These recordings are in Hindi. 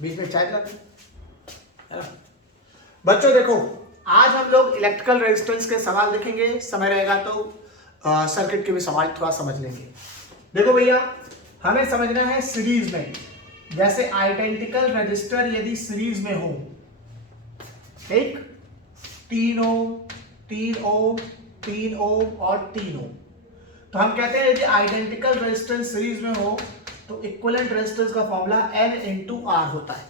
बीच में चाय पिलाते है ना। बच्चों देखो, आज हम लोग इलेक्ट्रिकल रेजिस्टेंस के सवाल देखेंगे, समय रहेगा तो सर्किट के भी सवाल थोड़ा समझ लेंगे। देखो भैया, हमें समझना है सीरीज में, जैसे आइडेंटिकल रजिस्टर यदि सीरीज में हो, एक 3 ओम, 3 ओम, 3 ओम और 3 ओम, तो हम कहते हैं यदि आइडेंटिकल रेजिस्टेंस सीरीज में हो तो इक्विवेलेंट रेजिस्टेंस का फॉर्मूला N × R होता है।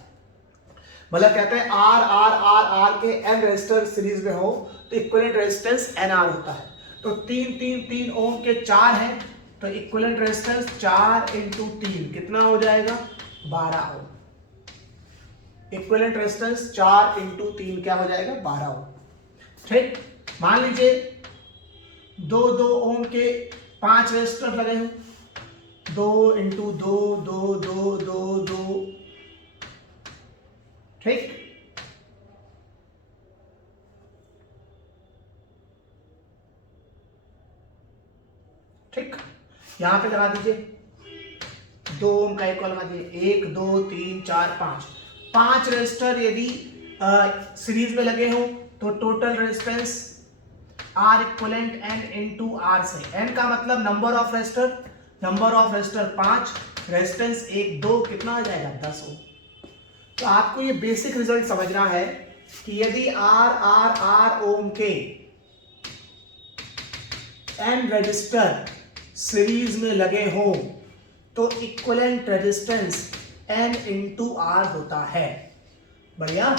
मतलब कहते हैं R के N रेजिस्टर सीरीज में हो तो इक्विवेलेंट रेजिस्टेंस NR होता है। तो 3 ओम के 4 है तो इक्विवेलेंट रेजिस्टेंस 4 × 3 कितना हो जाएगा? 12 ओम। इक्विवेलेंट रेजिस्टेंस 4 × 3 क्या हो जाएगा? 12 ओम। ठीक, मान लीजिए 2 ओम के 5 रेजिस्टर लगे हो, 2 × 2 2 2 2 2। ठीक, ठीक, यहां पे लगा दीजिए 2 ओम का एक और लगा दीजिए, 1 2 3 4 5। 5 रेजिस्टर यदि सीरीज में लगे हो तो total resistance R equivalent N × R से, N का मतलब number of resistor, number of resistor 5, resistance 1 2 कितना आ जाएगा? 10 ओम। तो आपको ये बेसिक रिजल्ट समझना है कि यदि R ओम के N रजिस्टर सीरीज में लगे हो तो इक्विवेलेंट रेजिस्टेंस N × R होता है। बढ़िया,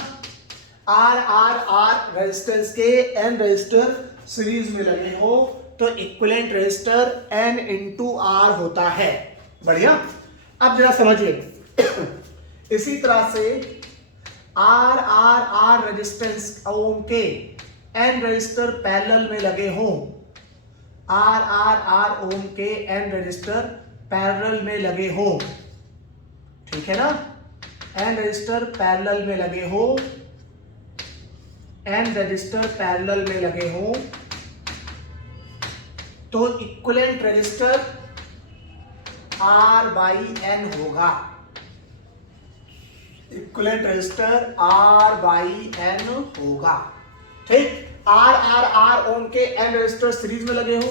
R रेजिस्टेंस के N रजिस्टर सीरीज में लगे हो तो इक्विवेलेंट रेजिस्टर N × R होता है। बढ़िया, अब जरा समझिए इसी तरह से R रेजिस्टेंस ओम के N रजिस्टर पैरेलल में लगे हो, R ओम के N रजिस्टर पैरेलल में लगे हो, ठीक है ना, N रजिस्टर पैरेलल में लगे हो, N रजिस्टर पैरेलल में लगे हो तो इक्विवेलेंट रजिस्टर R/N होगा। इक्विवेलेंट रजिस्टर R/N होगा। ठीक, R ओम के N रजिस्टर सीरीज में लगे हो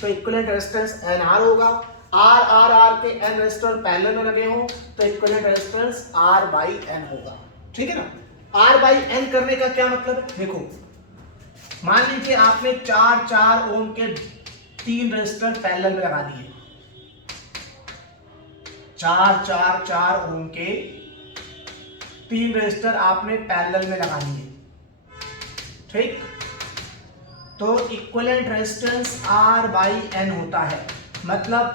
तो इक्विवेलेंट रेजिस्टेंस NR होगा। R के N रजिस्टर पैरेलल में लगे हो तो इक्विवेलेंट रेजिस्टेंस R/N होगा। ठीक है ना। R/N करने का क्या मतलब है? देखो, मान लीजिए आपने 4 ओम के 3 रजिस्टर पैरेलल में लगा दिए, 4 ओम के 3 रजिस्टर आपने पैरेलल में लगा दिए। ठीक, तो इक्विवेलेंट रेजिस्टेंस R/N होता है, मतलब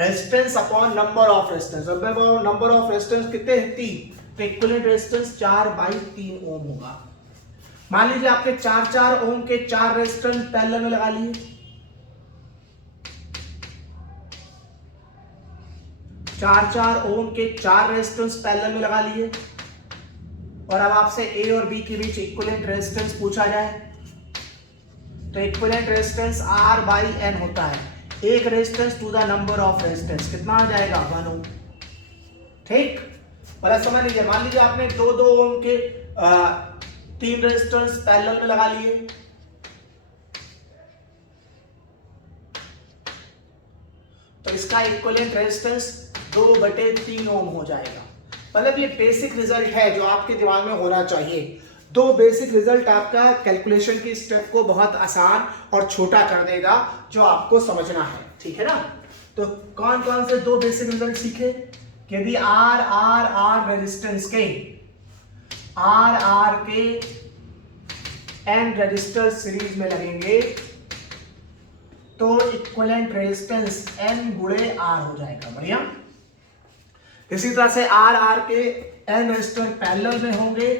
resistance upon number of resistance. Number of resistance कितने हैं? 3, तो इक्विवेलेंट रेजिस्टेंस 4/3 ओम होगा। मान लीजिए आपके 4 ओम के 4 रेजिस्टेंस पैरेलल में लगा लिए, 4 ओम के 4 रेजिस्टेंस पैरेलल में लगा लिए, और अब आपसे A और B के बीच इक्विवेलेंट रेजिस्टेंस पूछा जाए तो इक्विवेलेंट रेजिस्टेंस R/N होता है, एक resistance to the number of resistance, कितना आ जाएगा? 1 ओम। ठीक, मतलब समझ लीजिए, मान लीजिए आपने 2 ओम के 3 रेजिस्टेंस पैरेलल में लगा लिए, तो इसका इक्विवेलेंट रेजिस्टेंस 2/3 ओम हो जाएगा। मतलब ये बेसिक रिजल्ट है जो आपके दिमाग में होना चाहिए। 2 बेसिक रिजल्ट आपका कैलकुलेशन की स्टेप को बहुत आसान और छोटा कर देगा, जो आपको समझना है। ठीक है ना। तो कौन कौन से 2 बेसिक रिजल्ट सीखे? यदि R रेजिस्टेंस के R के N रजिस्टर सीरीज में लगेंगे तो इक्विवेलेंट रेजिस्टेंस N × R हो जाएगा। बढ़िया, इसी तरह से R के N रजिस्टर पैरेलल में होंगे,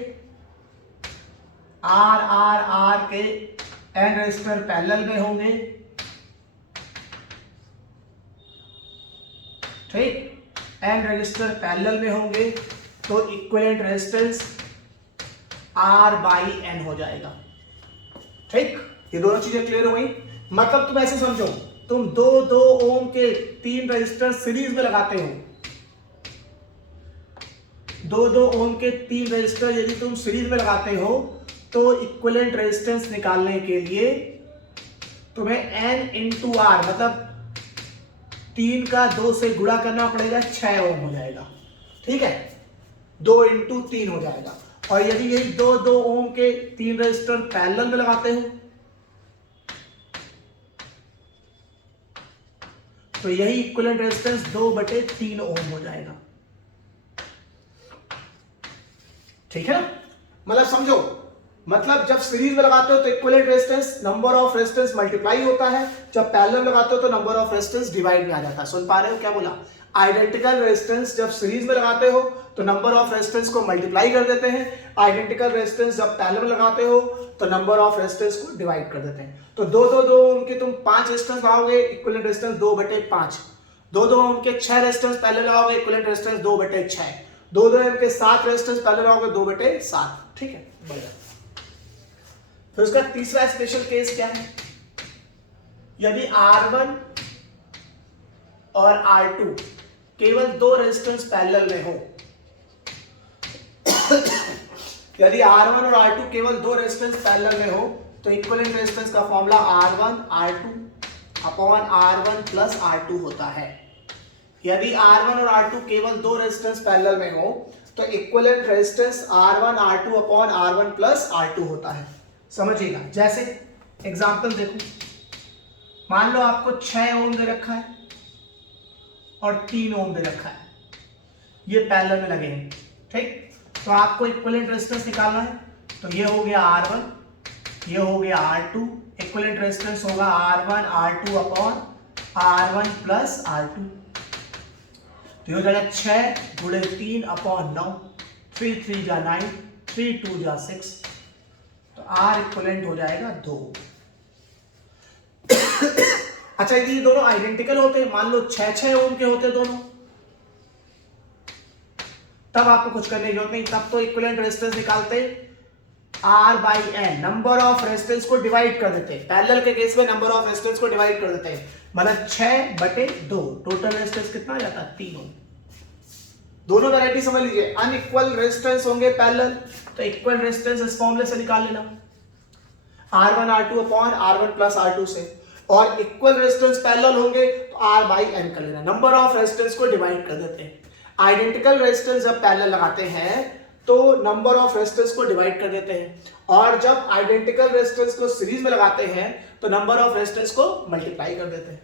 R के N रजिस्टर पैरेलल में होंगे। ठीक, N रजिस्टर पैरेलल में होंगे तो इक्विवेलेंट रेजिस्टेंस R/N हो जाएगा। ठीक, ये दोनों चीजें क्लियर हो गई। मतलब तुम ऐसे समझो, तुम 2 ओम के के 3 रेजिस्टर सीरीज में लगाते हो, 2 ओम के 3 रेजिस्टर यदि तुम सीरीज में लगाते हो तो इक्विवेलेंट रेजिस्टेंस निकालने के लिए तुम्हें N इंटू आर मतलब 3 का 2 से गुणा करना पड़ेगा, 6 ओम हो जाएगा। ठीक है, 2 इंटू 3 हो जाएगा। और यदि यही 2 ओम के 3 रेजिस्टर पैरेलल में लगाते हो तो यही इक्विवेलेंट रेजिस्टेंस 2/3 ओम हो जाएगा। ठीक है ना, मतलब समझो, मतलब जब सीरीज में लगाते हो तो equivalent resistance number of resistance multiply होता है, जब पैरेलल में लगाते हो तो नंबर ऑफ रेजिस्टेंस डिवाइड में आ जाता है। सुन पा रहे हो क्या बोला? आइडेंटिकल रेजिस्टेंस जब सीरीज में लगाते हो तो नंबर ऑफ रेजिस्टेंस को मल्टीप्लाई कर देते हैं, आइडेंटिकल रेजिस्टेंस जब पैरेलल में लगाते हो तो नंबर ऑफ रेजिस्टेंस को डिवाइड कर देते हैं। तो 2 ओम के तुम 5 रेजिस्टेंस लगाओगे, इक्विवेलेंट रेजिस्टेंस 2/5। 2 ओम के 6 रेजिस्टेंस पैरेलल लगाओगे, इक्विवेलेंट रेजिस्टेंस 2/6। 2 ओम के 7 रेजिस्टेंस पैरेलल लगाओगे, 2/7। ठीक है, बढ़िया। फिर उसका तीसरा स्पेशल केस क्या है? यदि R1 और R2 केवल 2 रेजिस्टेंस पैरेलल में हो, यदि R1 और R2 केवल 2 रेजिस्टेंस पैरेलल में हो तो इक्विवेलेंट रेजिस्टेंस का formula R1 R2 upon R1 plus R2 होता है। यदि R1 और R2 केवल 2 रेजिस्टेंस पैरेलल में हो तो equivalent resistance R1 R2 upon R1 plus R2 होता है। समझिएगा, जैसे एग्जांपल देखो, मान लो आपको 6 ओम दे रखा है और 3 ओम दे रखा है, ये पैरेलल में लगे हैं। ठीक, तो आपको इक्विवेलेंट रेजिस्टेंस निकालना है। तो ये हो गया R1, ये हो गया R2, इक्विवेलेंट रेजिस्टेंस होगा R1 R2 upon R1 plus R2। तो हो जाएगा 6 गुणे 3 अपॉन 9, 3 3 जा 9, 3 2 जा 6, तो R इक्विवेलेंट हो जाएगा 2। अच्छा, ये दोनों आइडेंटिकल होते, मान लो 6 ओम के होते दोनों, तब आपको कुछ करने की जरूरत नहीं, तब तो इक्विवेलेंट रेजिस्टेंस निकालते R/N, नंबर ऑफ रेजिस्टेंस को डिवाइड कर देते हैं। पैरेलल के केस में नंबर ऑफ रेजिस्टेंस को डिवाइड कर देते हैं, मतलब 6/2, टोटल रेजिस्टेंस कितना आ जाता है? 3 ओम। दोनों वैरायटी समझ लीजिए, अनइक्वल रेजिस्टेंस होंगे पैरेलल तो इक्वल रेजिस्टेंस इस फॉर्मूले से निकाल लेना, R1 R2 upon R1 plus R2 से, और इक्वल रेजिस्टेंस पैरेलल होंगे तो R/N कर लेना, नंबर ऑफ रेजिस्टेंस को डिवाइड कर देते हैं। आइडेंटिकल रेजिस्टेंस जब पैरेलल लगाते हैं तो नंबर ऑफ रेजिस्टेंस को डिवाइड कर देते हैं, और जब आइडेंटिकल रेजिस्टेंस को सीरीज में लगाते हैं तो नंबर ऑफ रेजिस्टेंस को मल्टीप्लाई कर देते हैं।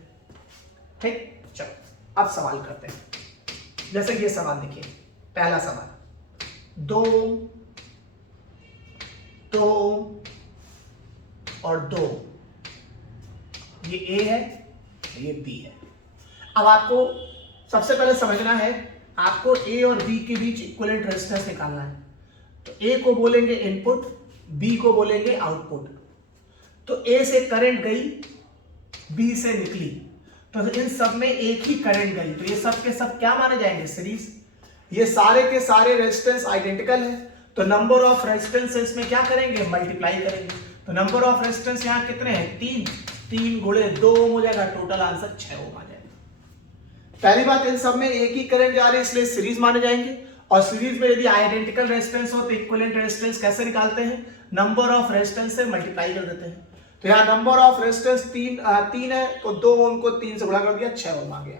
ठीक, चलो अब सवाल करते हैं। जैसे ये सवाल देखिए, पहला सवाल, 2 और 2, ये A है, ये B है। अब आपको सबसे पहले समझना है, आपको A और B के बीच इक्विवेलेंट रेजिस्टेंस निकालना है। तो A को बोलेंगे इनपुट, B को बोलेंगे आउटपुट। तो A से करंट गई, B से निकली, तो इन सब में एक ही करंट गई, तो ये सब के सब क्या माने जाएंगे? सीरीज। ये सारे के सारे रेजिस्टेंस आइडेंटिकल है, तो नंबर ऑफ रेजिस्टेंस इसमें क्या करेंगे? मल्टीप्लाई करेंगे। तो नंबर ऑफ रेजिस्टेंस यहाँ कितने हैं? 3 गुणे 2 ओम हो जाएगा, टोटल आंसर 6 ओम आ जाएगा। पहली बात, इन सब में एक ही करंट जा रही है इसलिए सीरीज माने जाएंगे, और सीरीज में यदि आइडेंटिकल रेजिस्टेंस हो तो इक्विवेलेंट रेजिस्टेंस कैसे निकालते हैं? नंबर ऑफ रेजिस्टेंस से मल्टीप्लाई कर देते हैं। तो यहाँ नंबर ऑफ रेजिस्टेंस 3 है, तो 2 ओम को 3 से गुणा कर दिया, 6 ओम आ गया।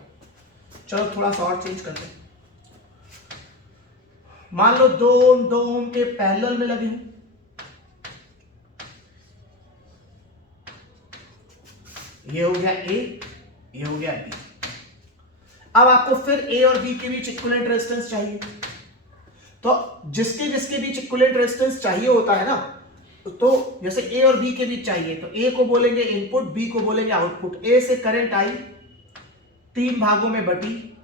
चलो थोड़ा सा और चेंज करते हैं। मान लो 2 ओम के पैरेलल में लगे हैं, ये हो गया A, ये हो गया B। अब आपको फिर A और B के बीच इक्विवेलेंट रेजिस्टेंस चाहिए, तो जिसके जिसके बीच इक्विवेलेंट रेजिस्टेंस चाहिए होता है ना, तो जैसे A और B के बीच चाहिए तो A को बोलेंगे इनपुट, B को बोलेंगे आउटपुट। A से करंट आई, 3 भागों में बटी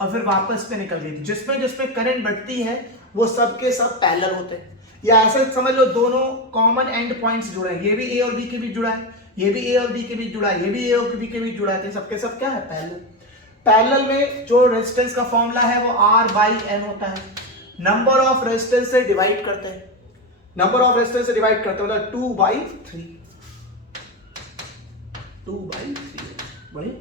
और फिर वापस पे निकल गई। जिसमें जिसमें करंट बढ़ती है वो सब के सब पैरेलल होते हैं, या ऐसे समझ लो दोनों कॉमन एंड पॉइंट्स जुड़े हैं। ये भी A और B के बीच जुड़ा है, ये भी A और B के बीच जुड़ा है, ये भी A और B के बीच जुड़ा है, सबके सब क्या है? पैरेलल। पैरेलल में जो रेजिस्टेंस का फॉर्मूला है वो R/N होता है, नंबर ऑफ रेजिस्टेंस से डिवाइड करते हैं, नंबर ऑफ रेजिस्टेंस से डिवाइड करते हैं, मतलब 2/3 बढ़िया।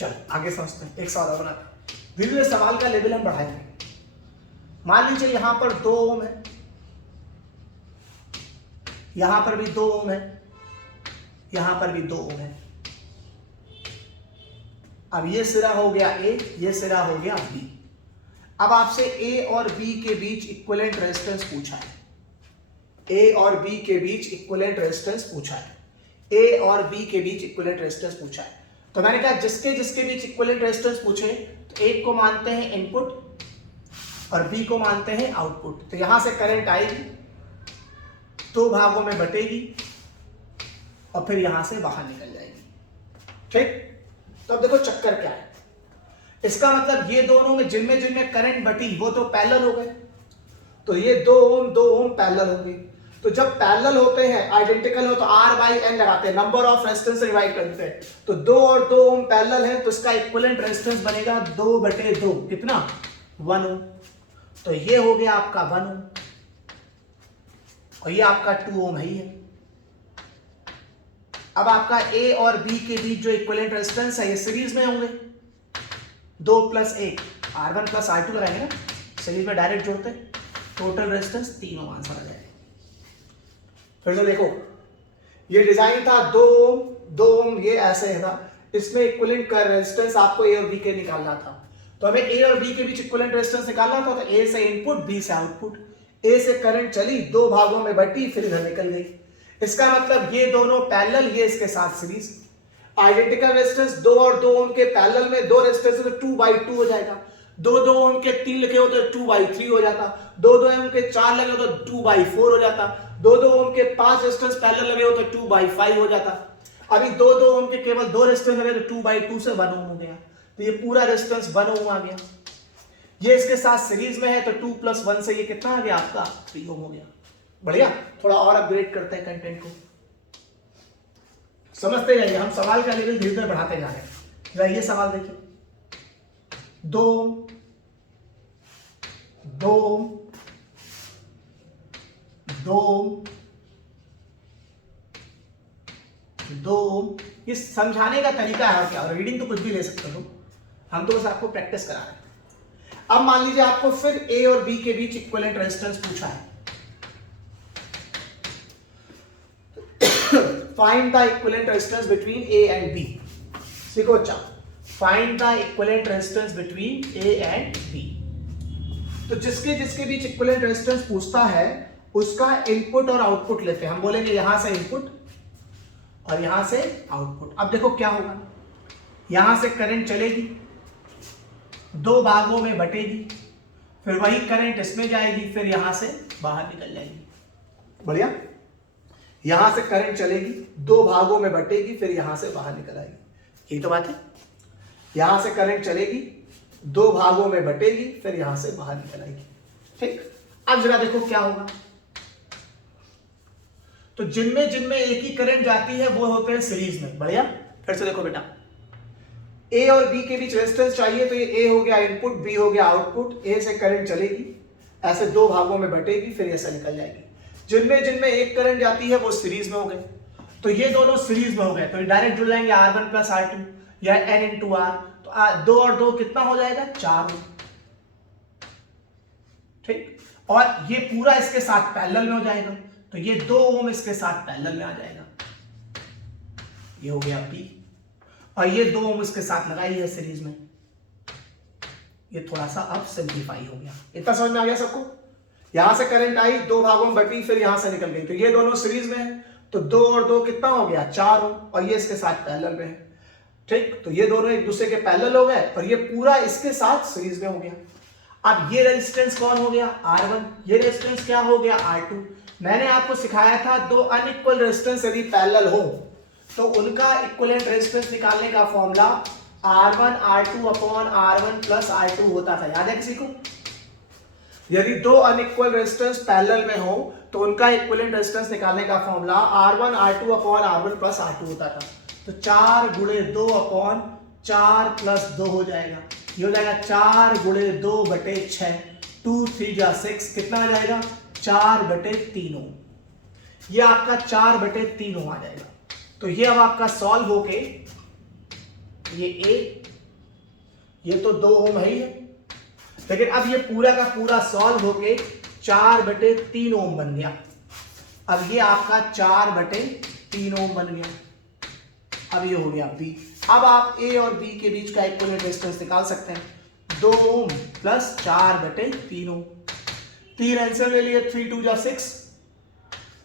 चलो आगे समझते हैं, एक सवाल और बनाते हैं। धीरे धीरे सवाल का लेवल हम बढ़ाएंगे। मान लीजिए यहां पर 2 ओम है, यहां पर भी 2 ओम है, यहां पर भी 2 ओम है। अब ये सिरा हो गया ए, ये सिरा हो गया बी। अब आपसे ए और बी के बीच इक्विवेलेंट रेजिस्टेंस पूछा है। ए और बी के बीच इक्विवेलेंट रेजिस्टेंस पूछा है। ए और बी के बीच इक्विवेलेंट रेजिस्टेंस पूछा है। तो मैंने कहा जिसके जिसके बीच इक्विवेलेंट रेजिस्टेंस पूछे तो एक को मानते हैं इनपुट और बी को मानते हैं आउटपुट। तो यहां से करंट आएगी, 2 भागों में बटेगी और फिर यहां से बाहर निकल जाएगी। ठीक, तो अब देखो चक्कर क्या है। इसका मतलब ये दोनों में जिनमें करंट बटी वो तो पैरेलल हो गए। तो ये 2 ओम पैरेलल होंगे। तो जब पैरेलल होते हैं, आइडेंटिकल हो, तो R/N लगाते हैं, नंबर ऑफ रेजिस्टेंस से डिवाइड करते हैं। तो 2 और 2 ओम पैरेलल है तो इसका इक्विवेलेंट रेजिस्टेंस बनेगा 2/2। कितना? 1 ओम। तो ये हो गया आपका 1 ओम और ये आपका 2 ओम ही है। अब आपका ए और बी के बीच जो इक्विवेलेंट रेजिस्टेंस है ये सीरीज में होंगे। 2 + 1 R1 + R2 लगाएंगे ना, सीरीज में डायरेक्ट जोड़ते हैं। टोटल रेजिस्टेंस 3 ओम आंसर आ जाएगा। फिर से देखो, ये डिजाइन था 2 ओम ये ऐसे था। इसमें इक्विवेलेंट का रेजिस्टेंस आपको ए और बी के निकालना था। तो हमें ए और बी के बीच इक्विवेलेंट रेजिस्टेंस निकालना था। तो ए से इनपुट, बी से आउटपुट। ए से करंट चली, 2 भागों में बटी, फिर इधर निकल गई। इसका मतलब ये दोनों पैरेलल, ये इसके साथ सीरीज। आइडेंटिकल रेजिस्टेंस 2 और 2 ओम के पैरेलल में 2 रेजिस्टेंस तो 2/2 हो जाएगा। 2 ओम के 3 लिखे हो तो 2/3 हो जाता। 2 ओम के 4 लगे हो तो 2/4 हो जाता। 2 ओम के 5 रेजिस्टेंस पैरेलल लगे हो तो 2/5 हो जाता। अभी 2 ओम के केवल 2 रेजिस्टेंस लगे तो 2/2 से 1 ओम हो गया। तो ये पूरा रेजिस्टेंस 1 ओम आ गया। ये इसके साथ सीरीज में है तो 2 + 1 से ये कितना आ गया आपका? 3 ओम हो गया। बढ़िया, थोड़ा और अपग्रेड करते हैं कंटेंट को, समझते जाइए। हम सवाल का लेवल धीरे धीरे बढ़ाते जा रहे हैं। जरा ये सवाल देखिए, 2 ओम, 2 ओम, 2 ओम, 2 ओम। ये समझाने का तरीका है और क्या, रीडिंग तो कुछ भी ले सकते हो, हम तो बस आपको प्रैक्टिस करा रहे हैं। अब मान लीजिए आपको फिर ए और बी के बीच इक्विवेलेंट रेजिस्टेंस पूछा है। Find the equivalent resistance between A and B. सीखो अच्छा, find the equivalent resistance between A and B. तो जिसके जिसके बीच इक्विवेलेंट रेजिस्टेंस पूछता है उसका इनपुट और आउटपुट लेते हैं। हम बोलेंगे यहां से इनपुट और यहां से आउटपुट। अब देखो क्या होगा, यहां से करंट चलेगी, 2 भागों में बटेगी, फिर वही करंट इसमें जाएगी, फिर यहां से बाहर निकल जाएगी। बढ़िया, यहां से करंट चलेगी, 2 भागों में बटेगी, फिर यहां से बाहर निकल आएगी। यही तो बात है। यहां से करंट चलेगी, 2 भागों में बटेगी, फिर यहां से बाहर निकल आएगी। ठीक, अब जरा देखो क्या होगा। तो जिनमें जिनमें एक ही करंट जाती है वो होते हैं सीरीज में। बढ़िया, फिर से देखो बेटा, ए और बी के बीच रेजिस्टेंस चाहिए तो ये ए हो गया इनपुट, बी हो गया आउटपुट। ए से करंट चलेगी, ऐसे 2 भागों में बटेगी, फिर ऐसे निकल जाएगी। जिनमें जिनमें एक करंट जाती है वो सीरीज में हो गए। तो ये दोनों सीरीज में हो गए तो ये डायरेक्ट जुड़ जाएंगे R1 + R2 या N × R। तो 2 और 2 कितना हो जाएगा? 4 ओम। ठीक, और ये पूरा इसके साथ पैरेलल में हो जाएगा। तो ये 2 ओम इसके साथ पैरेलल में आ जाएगा। ये हो गया P और ये 2 ओम इसके साथ लगाई है सीरीज में। ये थोड़ा सा अब सिंप्लीफाई हो गया। इतना समझ में आ गया सबको? यहां से करंट आई, 2 भागों में बटी, फिर यहां से निकल गई। तो ये दोनों सीरीज में है तो 2 और 2 कितना हो गया? 4 ओम और ये इसके साथ पैरेलल में है। ठीक, तो ये दोनों एक दूसरे के पैरेलल हो गए और ये पूरा इसके साथ सीरीज में हो गया। अब ये रेजिस्टेंस कौन हो गया? R1। ये रेजिस्टेंस क्या हो गया? R2। मैंने आपको सिखाया था 2 अनइक्वल रेजिस्टेंस यदि पैरेलल हो तो उनका इक्विवेलेंट रेजिस्टेंस निकालने का फॉर्मूला R1 R2/R1 + R2 होता था। याद है किसी को? यदि 2 अनइक्वल रेजिस्टेंस पैरेलल में हो तो उनका इक्विवेलेंट रेजिस्टेंस निकालने का फॉर्मूला R1 R2/R1 + R2 होता था। तो 4 × 2/4 + 2 हो जाएगा। ये हो जाएगा 4 × 2/6। 2 3 जा 6, कितना आ जाएगा? 4/3 ओम। ये आपका 4/3 ओम आ जाएगा। तो ये अब आपका सॉल्व होके ये A ये तो 2 ओम है ही है, लेकिन अब ये पूरा का पूरा सॉल्व होके 4/3 ओम बन गया। अब ये आपका 4/3 ओम बन गया। अब ये हो गया B। अब आप A और B के बीच का इक्विवेलेंट रेजिस्टेंस निकाल सकते हैं, 2 ओम प्लस 4/3 ओम। 3 एलसीएम ले लिए, 3 2 जा 6,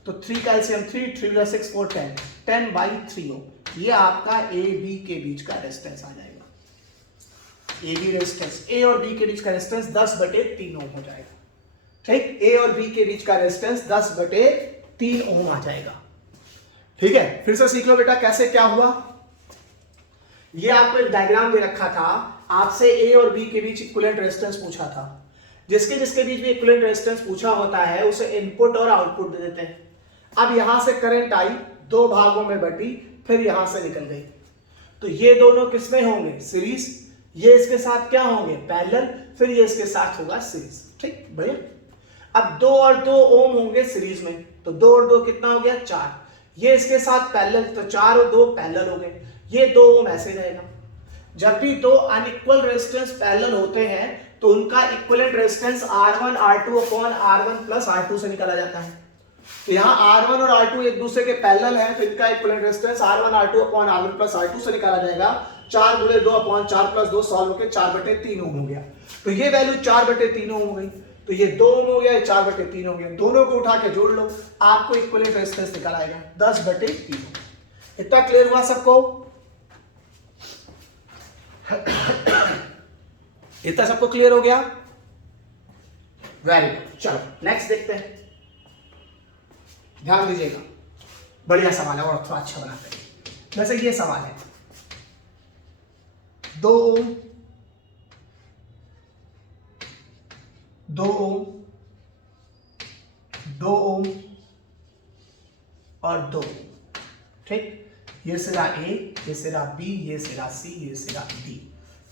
तो 3 का एलसीएम 3, 3 जा 6 4 10, 10/3 ओम। ये आपका A B के बीच का रेजिस्टेंस आ जाएगा। ए बी रेजिस्टेंस, ए और बी के बीच का रेजिस्टेंस 10/3 ओम हो जाएगा। ठीक, ए और बी के बीच का रेजिस्टेंस 10/3 ओम आ जाएगा। ठीक है, फिर से सीख लो बेटा कैसे क्या हुआ। ये आपको एक डायग्राम दे रखा था, आपसे ए और बी के बीच इक्विवेलेंट रेजिस्टेंस पूछा था। जिसके जिसके बीच में इक्विवेलेंट रेजिस्टेंस पूछा होता है उसे इनपुट और आउटपुट दे देते हैं। अब यहां से करंट आई, 2 भागों में बटी, फिर यहां से निकल गई, तो ये दोनों किसमें होंगे? सीरीज। ये इसके साथ क्या होंगे? पैरेलल। फिर ये इसके साथ होगा सीरीज। ठीक, बढ़िया। अब 2 और 2 ओम होंगे सीरीज में, तो 2 और 2 कितना हो गया? 4। ये इसके साथ पैरेलल, तो 4 और 2 पैरेलल हो गए। ये 2 ओम ऐसे रहेगा। जब भी 2 अनइक्वल रेजिस्टेंस पैरेलल होते हैं तो उनका equivalent resistance R1 R2 upon R1 plus R2 से निकाला जाता है। तो यहाँ R1 और R2 एक दूसरे के पैरेलल है, तो इनका equivalent resistance R1 R2 upon R1 plus R2 से निकाला जाएगा। 4 गुणे 2 अपॉन 4 प्लस 2 सॉल्व होकर 4/3 ओम हो गया। तो ये वैल्यू 4/3 ओम हो गई, तो ये 2 ओम हो गया, ये 4/3 हो गया। दोनों को उठा के जोड़ लो, आपको इक्विवेलेंट रेजिस्टेंस निकल आएगा 10/3 ओम। इतना क्लियर हुआ सबको? इतना सबको क्लियर हो गया? Very good. चलो नेक्स्ट देखते हैं, ध्यान दीजिएगा, बढ़िया सवाल है और थोड़ा अच्छा बनाते हैं। जैसे ये सवाल है, 2 ओम, 2 ओम, 2 ओम और 2 ओम। ठीक, ये सिरा A, ये सिरा B, ये सिरा C, ये सिरा D।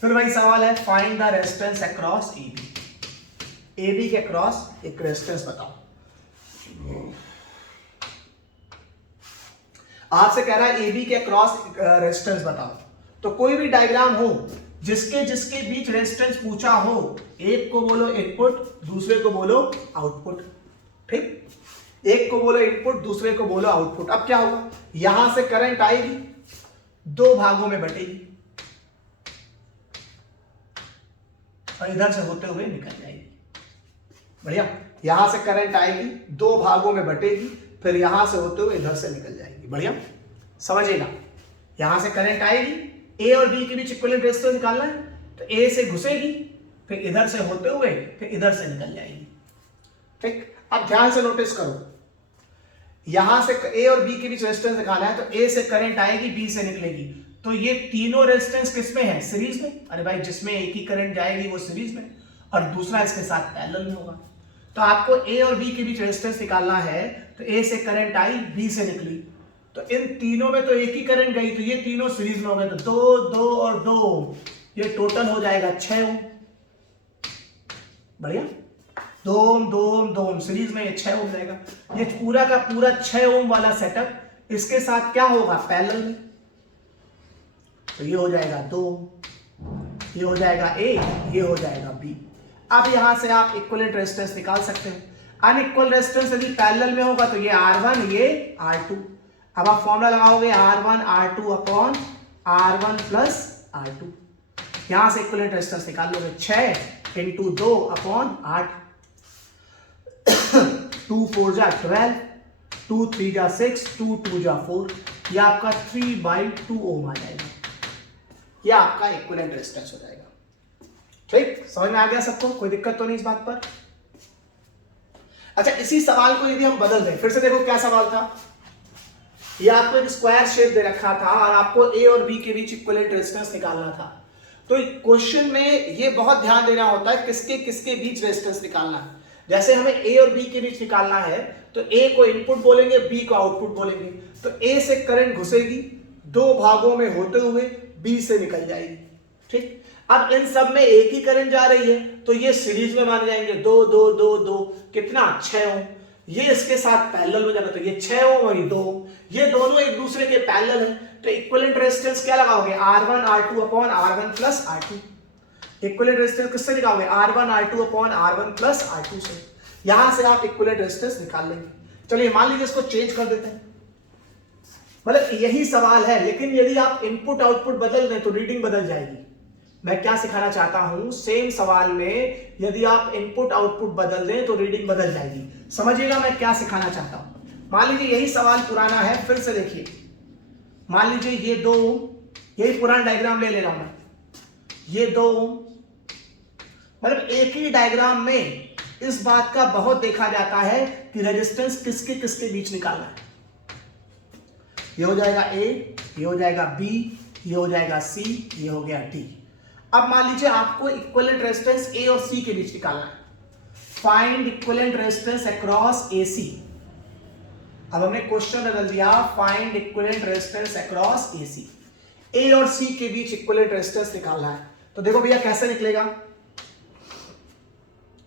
फिर वही सवाल है, find the resistance across AB। AB के अक्रॉस एक रेजिस्टेंस बताओ। आपसे कह रहा है AB के अक्रॉस रेजिस्टेंस बताओ, तो कोई भी डायग्राम हो जिसके जिसके बीच रेजिस्टेंस पूछा हो, एक को बोलो इनपुट, दूसरे को बोलो आउटपुट। ठीक, एक को बोलो इनपुट, दूसरे को बोलो आउटपुट। अब क्या होगा? यहां से करंट आएगी, 2 भागों में बटेगी और इधर से होते हुए निकल जाएगी। बढ़िया, यहां से करंट आएगी, 2 भागों में बटेगी, फिर यहां से होते हुए इधर से निकल जाएगी। बढ़िया, समझिएगा। यहां से करंट आएगी, ए और बी के बीच इक्विवेलेंट रेजिस्टेंस निकालना है, तो ए से घुसेगी, फिर इधर से होते हुए फिर इधर से निकल जाएगी। ठीक, अब ध्यान से नोटिस करो, यहां से ए और बी के बीच रेजिस्टेंस निकालना है, तो ए से करंट आएगी, बी से निकलेगी, तो ये तीनों रेजिस्टेंस किस में है? सीरीज में। अरे भाई, जिसमें एक ही करंट जाएगी वो सीरीज में, और दूसरा इसके साथ पैरेलल में होगा। तो आपको ए और बी के बीच रेजिस्टेंस निकालना है, तो ए से करंट आई, बी से निकली, तो इन तीनों में तो एक ही करंट गई, तो ये तीनों सीरीज में हो गए, तो 2 2 और 2, ये टोटल हो जाएगा 6 ओम। बढ़िया, 2 ओम 2 ओम 2 ओम सीरीज में, ये 6 ओम जाएगा। ये पूरा का पूरा 6 ओम वाला सेटअप इसके साथ क्या होगा? पैरेलल में, तो ये हो जाएगा 2, ये हो जाएगा A, ये हो जाएगा B। अब यहां से आप इक्विवेलेंट रेजिस्टेंस निकाल सकते हैं। अनइक्वल रेजिस्टेंस यदि पैरेलल में होगा तो ये R1, ये R2। अब आप फॉर्मूला लगाओगे R1 R2 upon R1 plus R2। यहां से इक्विवेलेंट रेजिस्टेंस निकाल लोगे, 6 इंटू 2 अपॉन 8, 2 4 जा 12, 2 3 जा 6, 2 2 जा 4, ये आपका 3/2 ओम आ जाएगा। ये आपका इक्विवेलेंट रेजिस्टेंस हो जाएगा। ठीक, समझ में आ गया सबको? कोई दिक्कत तो नहीं इस बात पर? अच्छा, इसी सवाल को यदि हम बदल दें, फिर से देखो क्या सवाल था। ये आपको एक स्क्वायर शेप दे रखा था और आपको ए और बी के बीच इक्विवेलेंट रेजिस्टेंस निकालना था। तो क्वेश्चन में ये बहुत ध्यान देना होता है किसके किसके बीच रेजिस्टेंस निकालना है। जैसे हमें ए और बी के बीच निकालना है, तो ए को इनपुट बोलेंगे, बी को आउटपुट बोलेंगे। तो ए से करंट घुसेगी, 2 भागों में होते हुए बी से निकल जाएगी। ठीक, अब इन सब में एक ही करंट जा रही है, तो ये सीरीज में मान जाएंगे, 2 2 2 2 कितना? 6 ओम। ये इसके साथ पैरेलल में जाएगा, तो ये 6 ओम और ये 2 ओम, ये दोनों एक दूसरे के पैरेलल हैं, तो इक्विवेलेंट रेजिस्टेंस क्या लगाओगे? R1 R2 upon R1 plus R2। Equivalent resistance किससे निकालोगे? R1 R2 upon R1 plus R2 से। यहां से आप इक्विवेलेंट रेजिस्टेंस निकाल लेंगे। चलिए मान लीजिए इसको चेंज कर देते हैं, मतलब यही सवाल है, लेकिन यदि आप इनपुट आउटपुट बदल दें तो रीडिंग बदल जाएगी। मैं क्या सिखाना चाहता हूं, सेम सवाल में यदि आप इनपुट आउटपुट बदल दें तो रीडिंग बदल जाएगी। समझिएगा मैं क्या सिखाना चाहता हूं। मान लीजिए यही सवाल पुराना है, फिर से देखिए। मान लीजिए ये 2 ओम, यही पुराना डायग्राम ले रहा हूं मैं, ये 2 ओम, मतलब एक ही डायग्राम में इस बात का बहुत देखा जाता है कि रेजिस्टेंस किसके किसके बीच निकालना है। ये हो जाएगा A, ये हो जाएगा B, ये हो जाएगा C, ये हो गया D। अब मान लीजिए आपको इक्विवेलेंट रेजिस्टेंस A और C के बीच निकालना है। Find equivalent resistance across AC। अब हमने क्वेश्चन बदल दिया, find equivalent resistance across AC। A और C के बीच इक्विवेलेंट रेजिस्टेंस निकालना है। तो देखो भैया कैसे निकलेगा,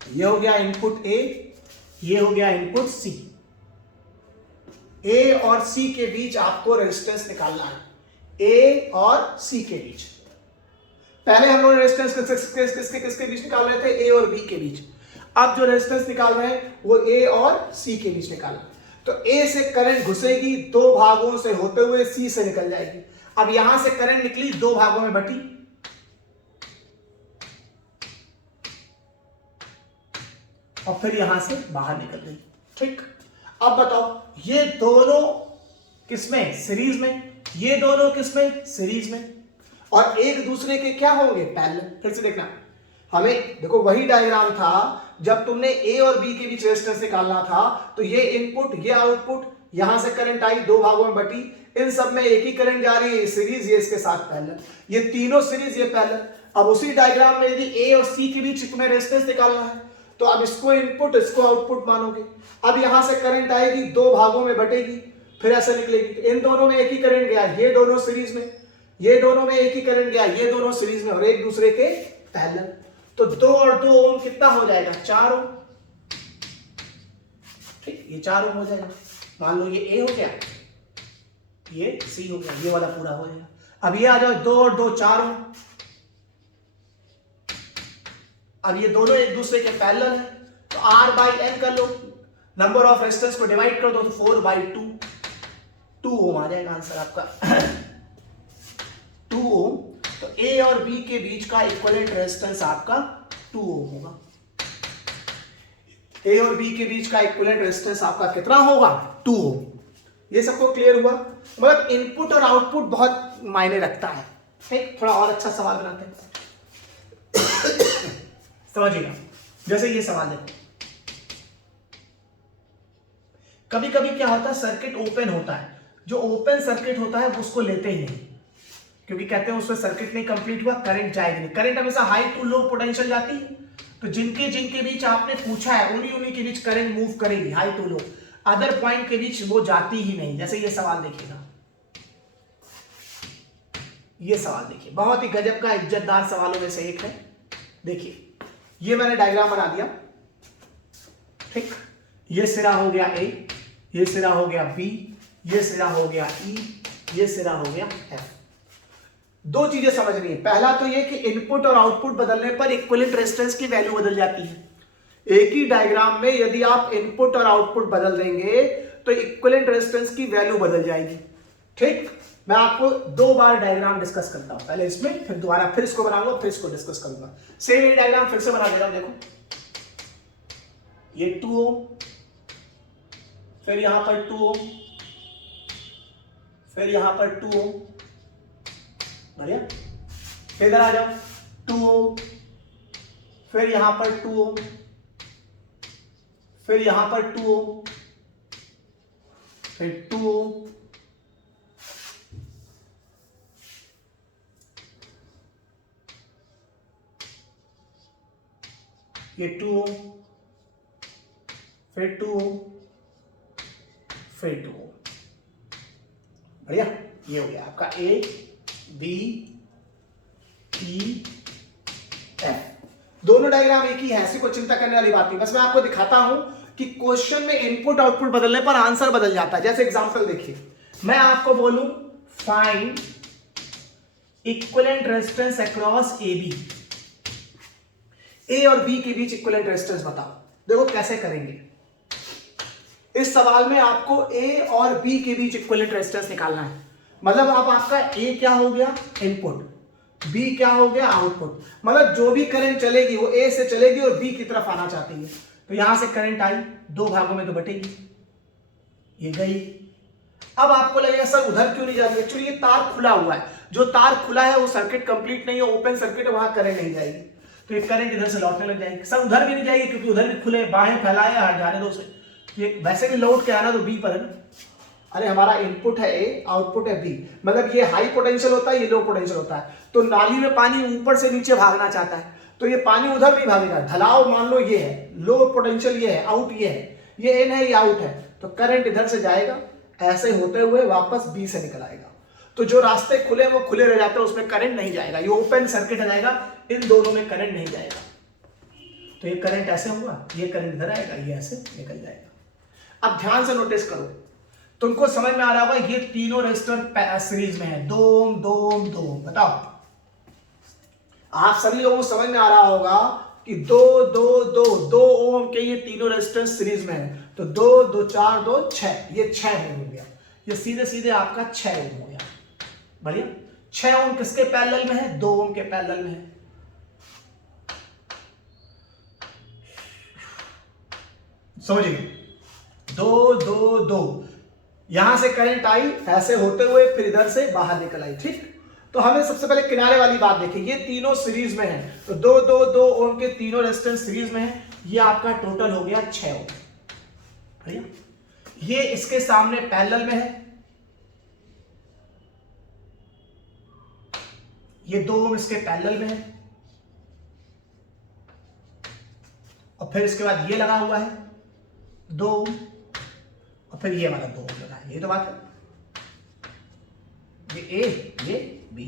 ये हो गया इनपुट A, ये हो गया इनपुट C। A और C के बीच आपको रेजिस्टेंस निकालना है, A और C के बीच। पहले हम लोग रेजिस्टेंस किसके बीच निकाल रहे थे? A और B के बीच। अब जो रेजिस्टेंस निकाल रहे हैं वो A और C के बीच निकालना है। तो A से करंट घुसेगी, 2 भागों से होते हुए C से निकल जाएगी। अब यहां से करंट निकली, 2 भागों में बटी, और फिर यहां से बाहर निकल गई। ठीक, अब बताओ ये दोनों किसमें? सीरीज में। ये दोनों किसमें? सीरीज में। और एक दूसरे के क्या होंगे? पैरेलल। फिर से देखना, हमें देखो वही डायग्राम था जब तुमने A और B के बीच रेजिस्टेंस निकालना था, तो ये इनपुट, ये आउटपुट, यहां से करंट आई, 2 भागों में बटी, इन सब में एक ही करंट जा रही है, सीरीज, ये इसके साथ पैरेलल, ये तीनों सीरीज, ये पैरेलल। अब उसी डायग्राम में यदि A और C के बीच तुम्हें रेजिस्टेंस निकालना है, तो अब इसको इनपुट, इसको आउटपुट मानोगे। अब यहां से करंट आएगी, 2 भागों में बटेगी, फिर ऐसे निकलेगी। इन दोनों में एक ही करंट गया, ये दोनों सीरीज में, ये दोनों में एक ही करंट गया, ये दोनों सीरीज में, और एक दूसरे के पैरेलल। तो 2 और 2 ओम कितना हो जाएगा? 4 ओम। ठीक, ये 4 ओम हो जाएगा। मान लो ये A हो गया, ये C हो गया, ये वाला पूरा हो जाएगा। अब ये आ जाओ, 2 और 2 4 ओम। अब ये दोनों एक दूसरे के पैरेलल है, तो R/N कर लो, नंबर ऑफ रेजिस्टेंस को डिवाइड कर दो तो 4/2, 2 ओम आ जाएगा आंसर आपका। 2 ओम। तो A और B के बीच का इक्विवेलेंट रेजिस्टेंस आपका 2 ओम होगा। A और B के बीच का इक्विवेलेंट रेजिस्टेंस आपका कितना होगा? 2 ओम। ये सबको क्लियर हुआ? मतलब इनपुट और आउटपुट बहुत मायने रखता है। ठीक, थोड़ा और अच्छा सवाल बनाते हैं। समझिएगा, जैसे ये सवाल देखो, कभी कभी क्या होता है, सर्किट ओपन होता है, जो ओपन सर्किट होता है वो उसको लेते ही नहीं, क्योंकि कहते हैं उसमें सर्किट नहीं कंप्लीट हुआ, करंट जाएगी नहीं। करंट हमेशा हाई टू लो पोटेंशियल जाती है, तो जिनके जिनके बीच आपने पूछा है उन्हीं के बीच करंट मूव करेगी, high to low. Other point के बीच वो जाती ही नहीं। जैसे ये सवाल देखिएगा, ये सवाल देखिए, बहुत ही गजब का इज्जतदार सवालों में से एक है। देखिए, ये मैंने डायग्राम बना दिया। ठीक, ये सिरा हो गया A, ये सिरा हो गया B, ये सिरा हो गया E, ये सिरा हो गया F। 2 चीजें समझनी है। पहला तो ये कि इनपुट और आउटपुट बदलने पर इक्विवेलेंट रेजिस्टेंस की वैल्यू बदल जाती है। एक ही डायग्राम में यदि आप इनपुट और आउटपुट बदल देंगे तो इक्विवेलेंट रेजिस्टेंस की वैल्यू बदल जाएगी। ठीक, मैं आपको 2 बार डायग्राम डिस्कस करता हूं, पहले इसमें, फिर दोबारा फिर इसको बनाऊंगा, फिर इसको डिस्कस करूंगा। सेम ये डायग्राम फिर से बना दे रहा हूं। देखो, ये 2 ओम, फिर यहां पर 2 ओम, फिर यहां पर 2 ओम, बढ़िया। फिर इधर आ जाओ, 2 ओम, फिर यहां पर 2 ओम, फिर यहां पर 2 ओम, फिर 2 ओम, ये 2 ओम, फिर 2 ओम, फिर 2 ओम। बढ़िया, ये हो गया आपका A, B, T, F। दोनों डायग्राम एक ही है, ऐसी कोई चिंता करने वाली बात नहीं। बस मैं आपको दिखाता हूं कि क्वेश्चन में इनपुट आउटपुट बदलने पर आंसर बदल जाता है। जैसे एग्जांपल देखिए, मैं आपको बोलूं find equivalent resistance across AB, ए और बी के बीच इक्विवेलेंट रेजिस्टेंस बताओ। देखो कैसे करेंगे। इस सवाल में आपको ए और बी के बीच इक्विवेलेंट रेजिस्टेंस निकालना है। मतलब अब आपका ए क्या हो गया, इनपुट, बी क्या हो गया, आउटपुट। मतलब जो भी करंट चलेगी वो ए से चलेगी और बी की तरफ आना चाहती है। तो यहां से करंट आई, दो भागों में तो बटेगी, ये गई। अब आपको लगेगा सर उधर क्यों नहीं जा रही। एक्चुअली ये तार खुला हुआ है, जो तार खुला है वो सर्किट कंप्लीट नहीं है, ओपन सर्किट है, वहां करंट नहीं जाएगी। तो ये करंट इधर से लौटने लग जाएगी। सर उधर भी नहीं जाएगी क्योंकि उधर भी खुले, बाहें फैलाए, हट जाने दो उसे। ये वैसे भी लौट के आना तो बी पर है ना। अरे हमारा इनपुट है ए, आउटपुट है बी, मतलब ये हाई पोटेंशियल होता है, ये लो पोटेंशियल होता है। तो नाली में पानी ऊपर से नीचे भागना चाहता है, तो ये पानी उधर नहीं भागेगा। ढलाव मान लो ये है, लो पोटेंशियल ये है, आउट ये है, ये इन है, ये आउट है। तो करंट इधर से जाएगा, ऐसे होते हुए वापस बी से निकल आएगा। तो जो रास्ते खुले वो खुले रह जाते हैं, उसमें करंट नहीं जाएगा, ये ओपन सर्किट हो जाएगा, इन दोनों में करंट नहीं जाएगा। तो ये करंट ऐसे होगा, ये करंट इधर आएगा, ये ऐसे निकल जाएगा। अब ध्यान से नोटिस करो, तुमको समझ में आ रहा होगा ये तीनों रेजिस्टर सीरीज में है, 2 ओम 2 ओम 2 ओम। बताओ आप सभी लोगों को समझ में आ रहा होगा कि 2 2 2 2 ओम के ये तीनों रेजिस्टेंस सीरीज में है। तो 2 2 4 2 6, ये 6 ओम हो गया, ये सीधे सीधे आपका 6 ओम हो गया। बढ़िया। 6 ओम किसके पैरेलल में है, 2 ओम के पैरेलल में है। समझिए, 2 2 2 यहां से करंट आई, ऐसे होते हुए फिर इधर से बाहर निकल आई। ठीक, तो हमें सबसे पहले किनारे वाली बात देखिए, ये तीनों सीरीज में है। तो 2 2 2 ओम के तीनों रेजिस्टेंस सीरीज में है, ये आपका टोटल हो गया 6 ओम। बढ़िया। ये इसके सामने पैरेलल में है, ये 2 ओम इसके पैरेलल में है, और फिर इसके बाद ये लगा हुआ है 2 ओम, और फिर ये वाला 2 ओम लगा है। ये तो बात है, ये ए ये बी,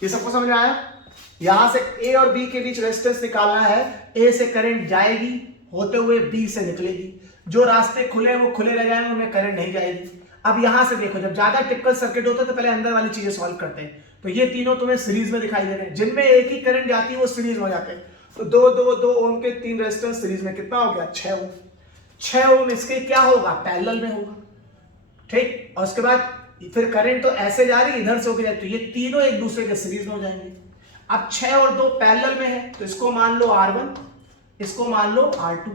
ये सबको समझ में आया। यहां से ए और बी के बीच रेजिस्टेंस निकालना है। ए से करंट जाएगी, होते हुए बी से निकलेगी। जो रास्ते खुले वो खुले रह जाएंगे, उनमें करंट नहीं जाएगी। अब यहां से देखो, जब ज्यादा टिपिकल सर्किट होता है तो पहले अंदर वाली चीजें सॉल्व करते हैं। तो ये तीनों तुम्हें सीरीज में दिखाई दे रहे हैं, जिनमें एक ही करंट जाती है वो सीरीज में हो जाते हैं। तो 2 2 2 ओम के 3 रेजिस्टेंस सीरीज में कितना हो गया, 6 ओम। 6 ओम इसके क्या होगा, पैरेलल में होगा। ठीक, और उसके बाद फिर करंट तो ऐसे जा रही है, इधर से होकर जाए, तो ये तीनों एक दूसरे के सीरीज में हो जाएंगे। अब 6 और 2 पैरेलल में है, तो इसको मान लो R1, इसको मान लो R2।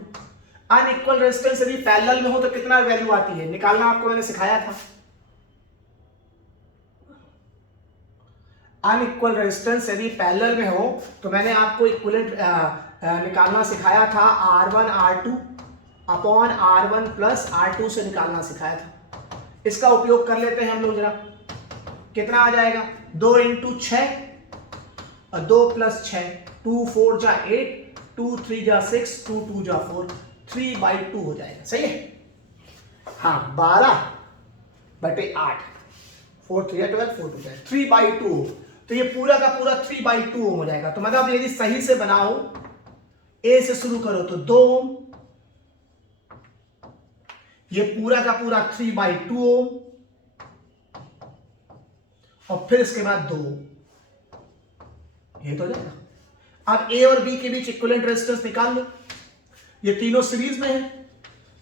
अनइक्वल रेजिस्टेंस यदि पैरेलल में हो तो कितना वैल्यू आती है, निकालना आपको मैंने सिखाया था। अनइक्वल रेजिस्टेंस यदि पैरेलल में हो तो मैंने आपको इक्विवेलेंट निकालना सिखाया था, R1 R2 upon R1 plus R2 से निकालना सिखाया था। इसका उपयोग कर लेते हैं हम लोग जरा। कितना आ जाएगा, 2 इंटू 6 और 2 प्लस 6, 2 4 जा 8, 2 3 जा 6, 2 2 जा 4, 3/2 हो जाएगा। सही है, हाँ 12/8, 4 3 12, 4 2 3/2। तो ये पूरा का पूरा 3/2 हो जाएगा। तो मतलब यदि सही से बनाओ, ए से शुरू करो तो 2 ओम, ये पूरा का पूरा 3/2 ओम, और फिर इसके बाद 2, ये तो हो जाएगा। अब ए और बी के बीच इक्विवेलेंट रेजिस्टेंस निकाल लो, ये तीनों सीरीज में है।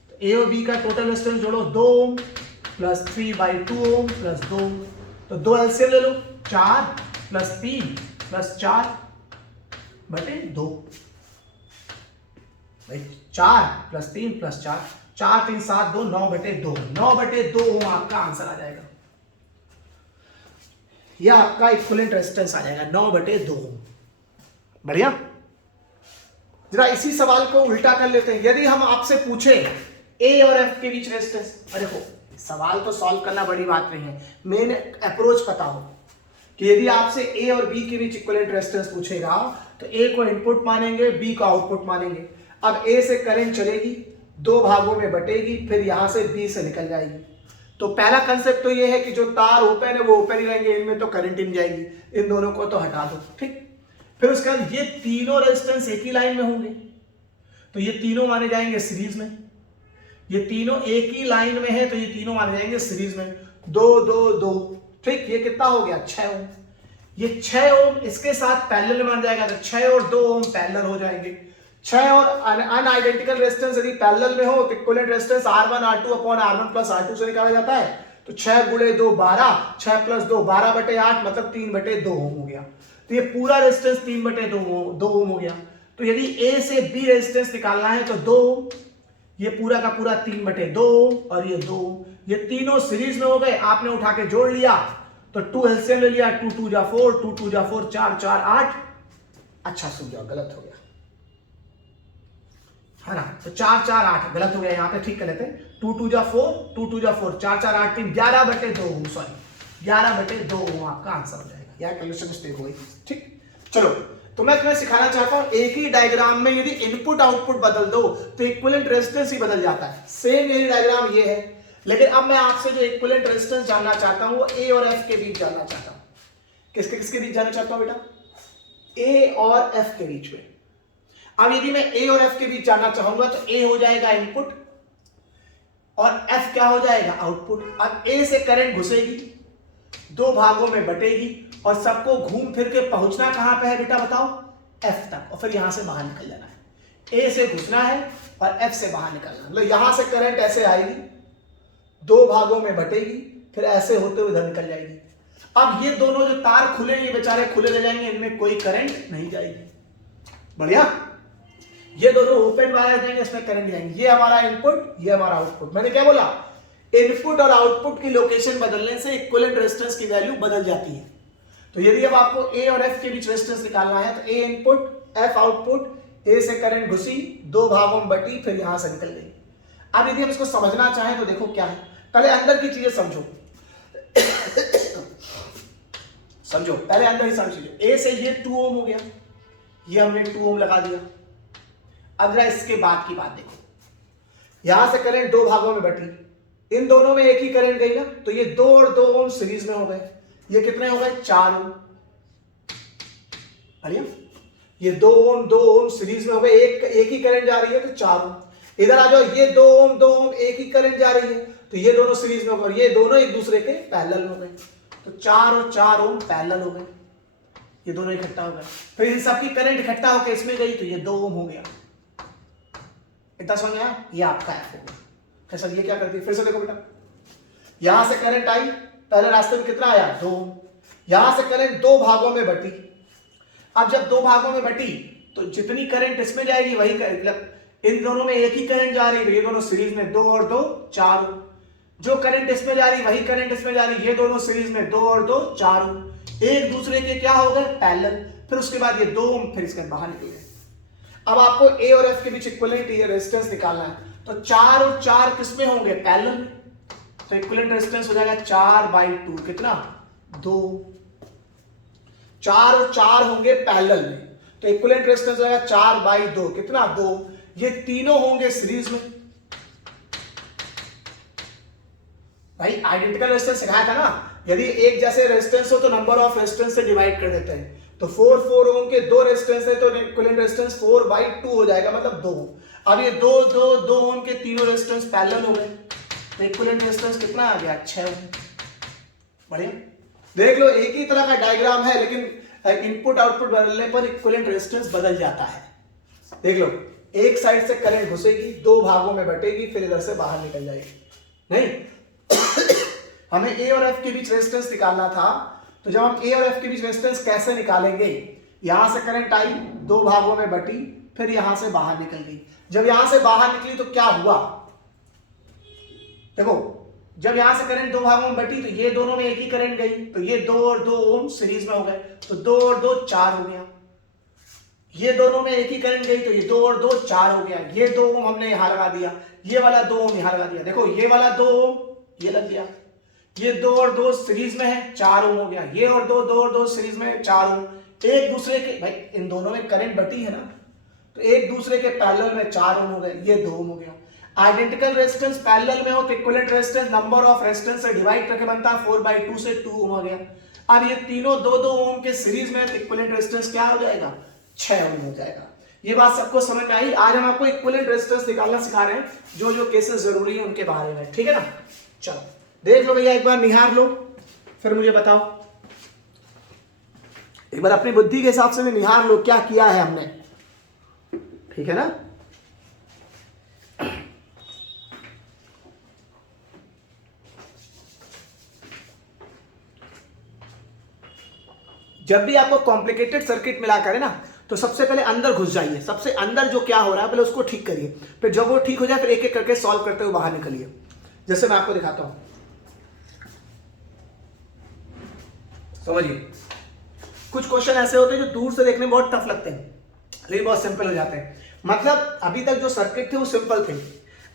तो ए और बी का टोटल रेजिस्टेंस जोड़ो, 2 ओम प्लस 3/2 ओम प्लस 2, तो 2 एलसीएम ले लो, 4 प्लस 3 प्लस 4/2 भाई, 4 प्लस 3 प्लस 4, 4 3 7 2, 9/2, 9/2 ओम आपका आंसर आ जाएगा। यह आपका इक्विवेलेंट रेजिस्टेंस आ जाएगा 9/2 ओम। बढ़िया। जरा इसी सवाल को उल्टा कर लेते हैं। यदि हम आपसे पूछे ए और एफ के बीच रेजिस्टेंस, अरे देखो सवाल तो सॉल्व करना बड़ी बात नहीं है, मेन अप्रोच पता हो कि यदि आपसे ए और बी के बीच इक्विवेलेंट रेजिस्टेंस पूछेगा तो ए को इनपुट मानेंगे, बी को आउटपुट मानेंगे। अब ए से करंट चलेगी, 2 भागों में बटेगी, फिर यहां से बी से निकल जाएगी। तो पहला कंसेप्ट तो ये है कि जो तार ओपन है वो ओपन ही रहेंगे, इनमें तो करंट ही नहीं जाएगी, इन दोनों को तो हटा दो। ठीक, फिर उसके बाद ये तीनों रेजिस्टेंस एक ही लाइन में होंगे, तो ये तीनों माने जाएंगे सीरीज में। ये तीनों एक ही लाइन में है तो ये तीनों माने जाएंगे सीरीज में, 2 2 2। ठीक, ये कितना हो गया, 6 ओम। ये 6 ओम इसके साथ पैरेलल में बन जाएगा, तो 6 और 2 ओम पैरेलल हो जाएंगे। 6 और अनआइडेंटिकल रेजिस्टेंस यदि पैरेलल में हो तो equivalent resistance R1 R2 upon R1 plus R2 से निकाला जाता है। तो 6 गुणे 2 12, 6 प्लस 2 12/8 मतलब 3/2 ओम हो गया। तो ये पूरा रेजिस्टेंस 3/2 ओम हो गया। तो यदि A से B रेजिस्टेंस निकालना है तो 2 ओम, ये पूरा का पूरा 3/2 ओम और ये 2 ओम, ये तीनों सीरीज में हो गए। आपने उठा के जोड़ लिया तो 2 एलसीएम ले लिया, 2 2 जा 4, 2 2 जा 4, 4 4 8। अच्छा सुन जाओ, गलत हो गया है ना, तो 4 4 8 गलत हो गया, यहाँ पे ठीक कर लेते हैं। 2 2 जा 4, 2 2 जा 4, 4 4 8 3 11/2 ओम, सॉरी 11/2 ओम आपका आंसर हो जाएगा। यह कैलकुलेशन मिस्टेक हो गई। ठीक, चलो तो मैं तुम्हें सिखाना चाहता हूं, एक ही डायग्राम में यदि इनपुट आउटपुट बदल दो तो इक्विवेलेंट रेजिस्टेंस ही बदल जाता है। सेम यही डायग्राम ये है, लेकिन अब मैं आपसे जो इक्विवेलेंट रेजिस्टेंस जानना चाहता हूं वो ए और एफ के बीच जानना चाहता हूं। किसके बीच जानना चाहता हूं बेटा? ए और एफ के बीच में। अब यदि मैं ए और एफ के बीच जानना चाहूंगा तो ए हो जाएगा इनपुट और एफ क्या हो जाएगा? आउटपुट। अब ए से करंट घुसेगी, 2 भागों में बटेगी और सबको घूम फिर के पहुंचना कहां पे है बेटा बताओ? एफ तक, और फिर यहां से बाहर निकल जाना है। ए से घुसना है और एफ से बाहर निकलना, मतलब यहां से करंट ऐसे आएगी, 2 भागों में बटेगी, फिर ऐसे होते हुए इधर निकल जाएगी। अब ये दोनों जो तार खुले, ये बेचारे खुले रह जाएंगे, इनमें कोई करंट नहीं जाएगी। बढ़िया, ये दोनों ओपन वायर जाएंगे, इसमें करंट जाएंगे। ये हमारा इनपुट, ये हमारा आउटपुट। मैंने क्या बोला? इनपुट और आउटपुट की लोकेशन बदलने से इक्विवेलेंट रेजिस्टेंस की वैल्यू बदल जाती है। तो यदि अब आपको ए और एफ के बीच रेजिस्टेंस निकालना है तो ए इनपुट एफ आउटपुट, ए से करंट घुसी, 2 भागों में बटी, फिर यहां से निकल गई। अब यदि हम इसको समझना चाहें तो देखो क्या है, पहले अंदर की चीजें समझो समझो पहले अंदर ही समझिए। ए से ये 2 ओम हो गया, ये हमने 2 ओम लगा दिया। अब जरा इसके बाद की बात देखो, यहां से करंट 2 भागों में बटी, इन दोनों में एक ही करंट गई ना, तो ये 2 और 2 ओम सीरीज में हो गए। ये कितने हो गए? 4 ओम। बढ़िया, ये 2 ओम 2 ओम सीरीज में हो गए, एक ही करंट जा रही है तो 4 ओम। इधर आ जाओ, ये 2 ओम 2 ओम एक ही करंट जा रही है, तो ये दोनों सीरीज में हो गए, ये दोनों एक दूसरे के पैरेलल हो गए, तो 4 और 4 ओम पैरेलल हो गए, ये दोनों इकट्ठा हो गए। फिर इन सबकी करंट इकट्ठा होकर इसमें गई तो ये 2 ओम हो गया। इतना समझ में आया? ये आपका एफ हो गया। कैसा, ये क्या करती है? फिर से देखो बेटा, यहां से करंट आई, पहले रास्ते में कितना आया? 2 ओम। यहां से करंट 2 भागों में बटी। अब जब 2 भागों में बटी तो जितनी करंट इसमें जाएगी वही मतलब इन दोनों में एक ही करंट जा रही है, ये दोनों सीरीज में 2 और 2 4 ओम। जो करंट इसमें जा रही वही करंट इसमें जा रही, ये दोनों सीरीज में 2 और 2 4 ओम, एक दूसरे के क्या हो गए? पैरेलल। फिर उसके बाद ये 2 ओम, फिर इसके बाहर निकल गए। अब आपको ए और एफ के बीच इक्विवेलेंट रेजिस्टेंस निकालना है, तो 4 और 4 किसमें होंगे? पैरेलल। तो इक्विवेलेंट रेजिस्टेंस हो जाएगा 4/2, कितना? 2। 4 और 4 होंगे पैरेलल में, तो इक्विवेलेंट रेजिस्टेंस हो जाएगा 4/2, कितना? 2। ये तीनों होंगे सीरीज में। भाई आइडेंटिकल रेजिस्टेंस सिखाया था ना, यदि एक जैसे रेजिस्टेंस हो तो नंबर ऑफ रेजिस्टेंस से डिवाइड कर देते हैं। तो 4 4 ओम के 2 रेजिस्टेंस है तो इक्विवेलेंट रेजिस्टेंस 4/2 हो जाएगा, मतलब 2। अब ये 2 2 2 ओम के तीनों रेजिस्टेंस पैरेलल हो गए, तो इक्विवेलेंट रेजिस्टेंस कितना आ गया? 6 ओम। बढ़िया, देख लो एक ही तरह का डायग्राम है, लेकिन इनपुट आउटपुट बदलने पर इक्विवेलेंट रेजिस्टेंस बदल जाता है। देख लो, एक साइड से करंट घुसेगी, 2 भागों में बटेगी, फिर इधर से बाहर निकल जाएगी। नहीं हमें ए और एफ के बीच रेजिस्टेंस निकालना था, तो जब हम ए और एफ के बीच रेजिस्टेंस कैसे निकालेंगे? यहां से करंट आई, 2 भागों में बटी, फिर यहां से बाहर निकल गई। जब यहां से बाहर निकली तो क्या हुआ? देखो, जब यहां से करंट 2 भागों में बटी तो ये दोनों में एक ही करंट गई, तो ये 2 और 2 ओम सीरीज में हो गए, तो 2 और 2 4 हो गया। ये दोनों में एक ही करंट गई तो ये 2 और 2 4 हो गया। ये 2 ओम हमने यहां लगा दिया, ये वाला 2 ओम यहां लगा दिया। देखो ये वाला 2 ओम ये लग गया, ये 2 और 2 सीरीज में है, 4 ओम हो गया। ये और 2 2 और 2 सीरीज में 4 ओम। एक दूसरे के, भाई इन दोनों में करंट बटी है ना, तो एक दूसरे के पैरेलल में 4 ओम हो गए, ये 2 ओम हो गया। आइडेंटिकल रेजिस्टेंस पैरेलल में हो तो equivalent resistance number of resistance से डिवाइड करके बनता है, 4/2 से 2 ओम हो गया। अब ये तीनों 2 2 ओम के सीरीज में, तो इक्विवेलेंट रेजिस्टेंस क्या हो जाएगा? 6 ओम हो जाएगा। ये बात सबको समझ में आई? आज हम आपको इक्विवेलेंट रेजिस्टेंस निकालना सिखा रहे हैं, जो जो केसेस जरूरी है उनके बारे में, ठीक है ना? चलो देख लो भैया, एक बार निहार लो, फिर मुझे बताओ। एक बार अपनी बुद्धि के हिसाब से भी निहार लो क्या किया है हमने, ठीक है ना। जब भी आपको कॉम्प्लिकेटेड सर्किट मिला करे ना, तो सबसे पहले अंदर घुस जाइए, सबसे अंदर जो क्या हो रहा है पहले उसको ठीक करिए, फिर जब वो ठीक हो जाए फिर एक एक करके सॉल्व करते हुए बाहर निकलिए। जैसे मैं आपको दिखाता हूं, समझिए कुछ क्वेश्चन ऐसे होते हैं जो दूर से देखने में बहुत टफ लगते हैं लेकिन बहुत सिंपल हो जाते हैं। मतलब अभी तक जो सर्किट थे वो सिंपल थे,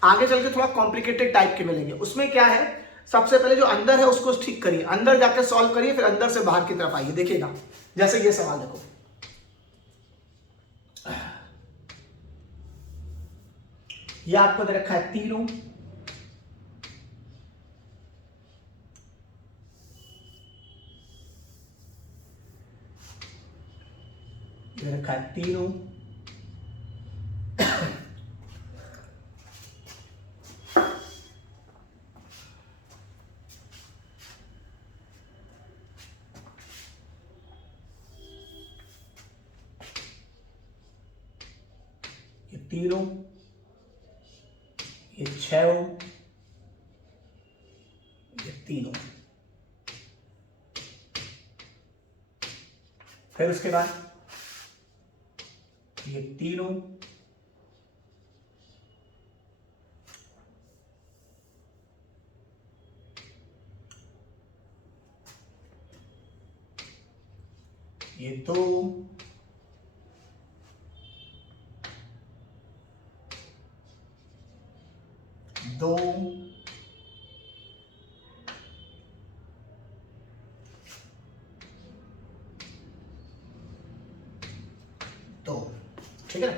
आगे चल के थोड़ा कॉम्प्लिकेटेड टाइप के मिलेंगे। उसमें क्या है, सबसे पहले जो अंदर है उसको ठीक करिए, अंदर जाकर सॉल्व करिए, फिर अंदर से बाहर की तरफ आइए। देखिएगा जैसे ये सवाल देखो, ये आपको दे रखा है 3 ओम, ये रखा है 3 ओम, ये 3 ओम, ये 6 ओम, ये 3 ओम। फिर उसके बाद ये 3 ओम, ये 2 ओम, दो, ठीक है ना।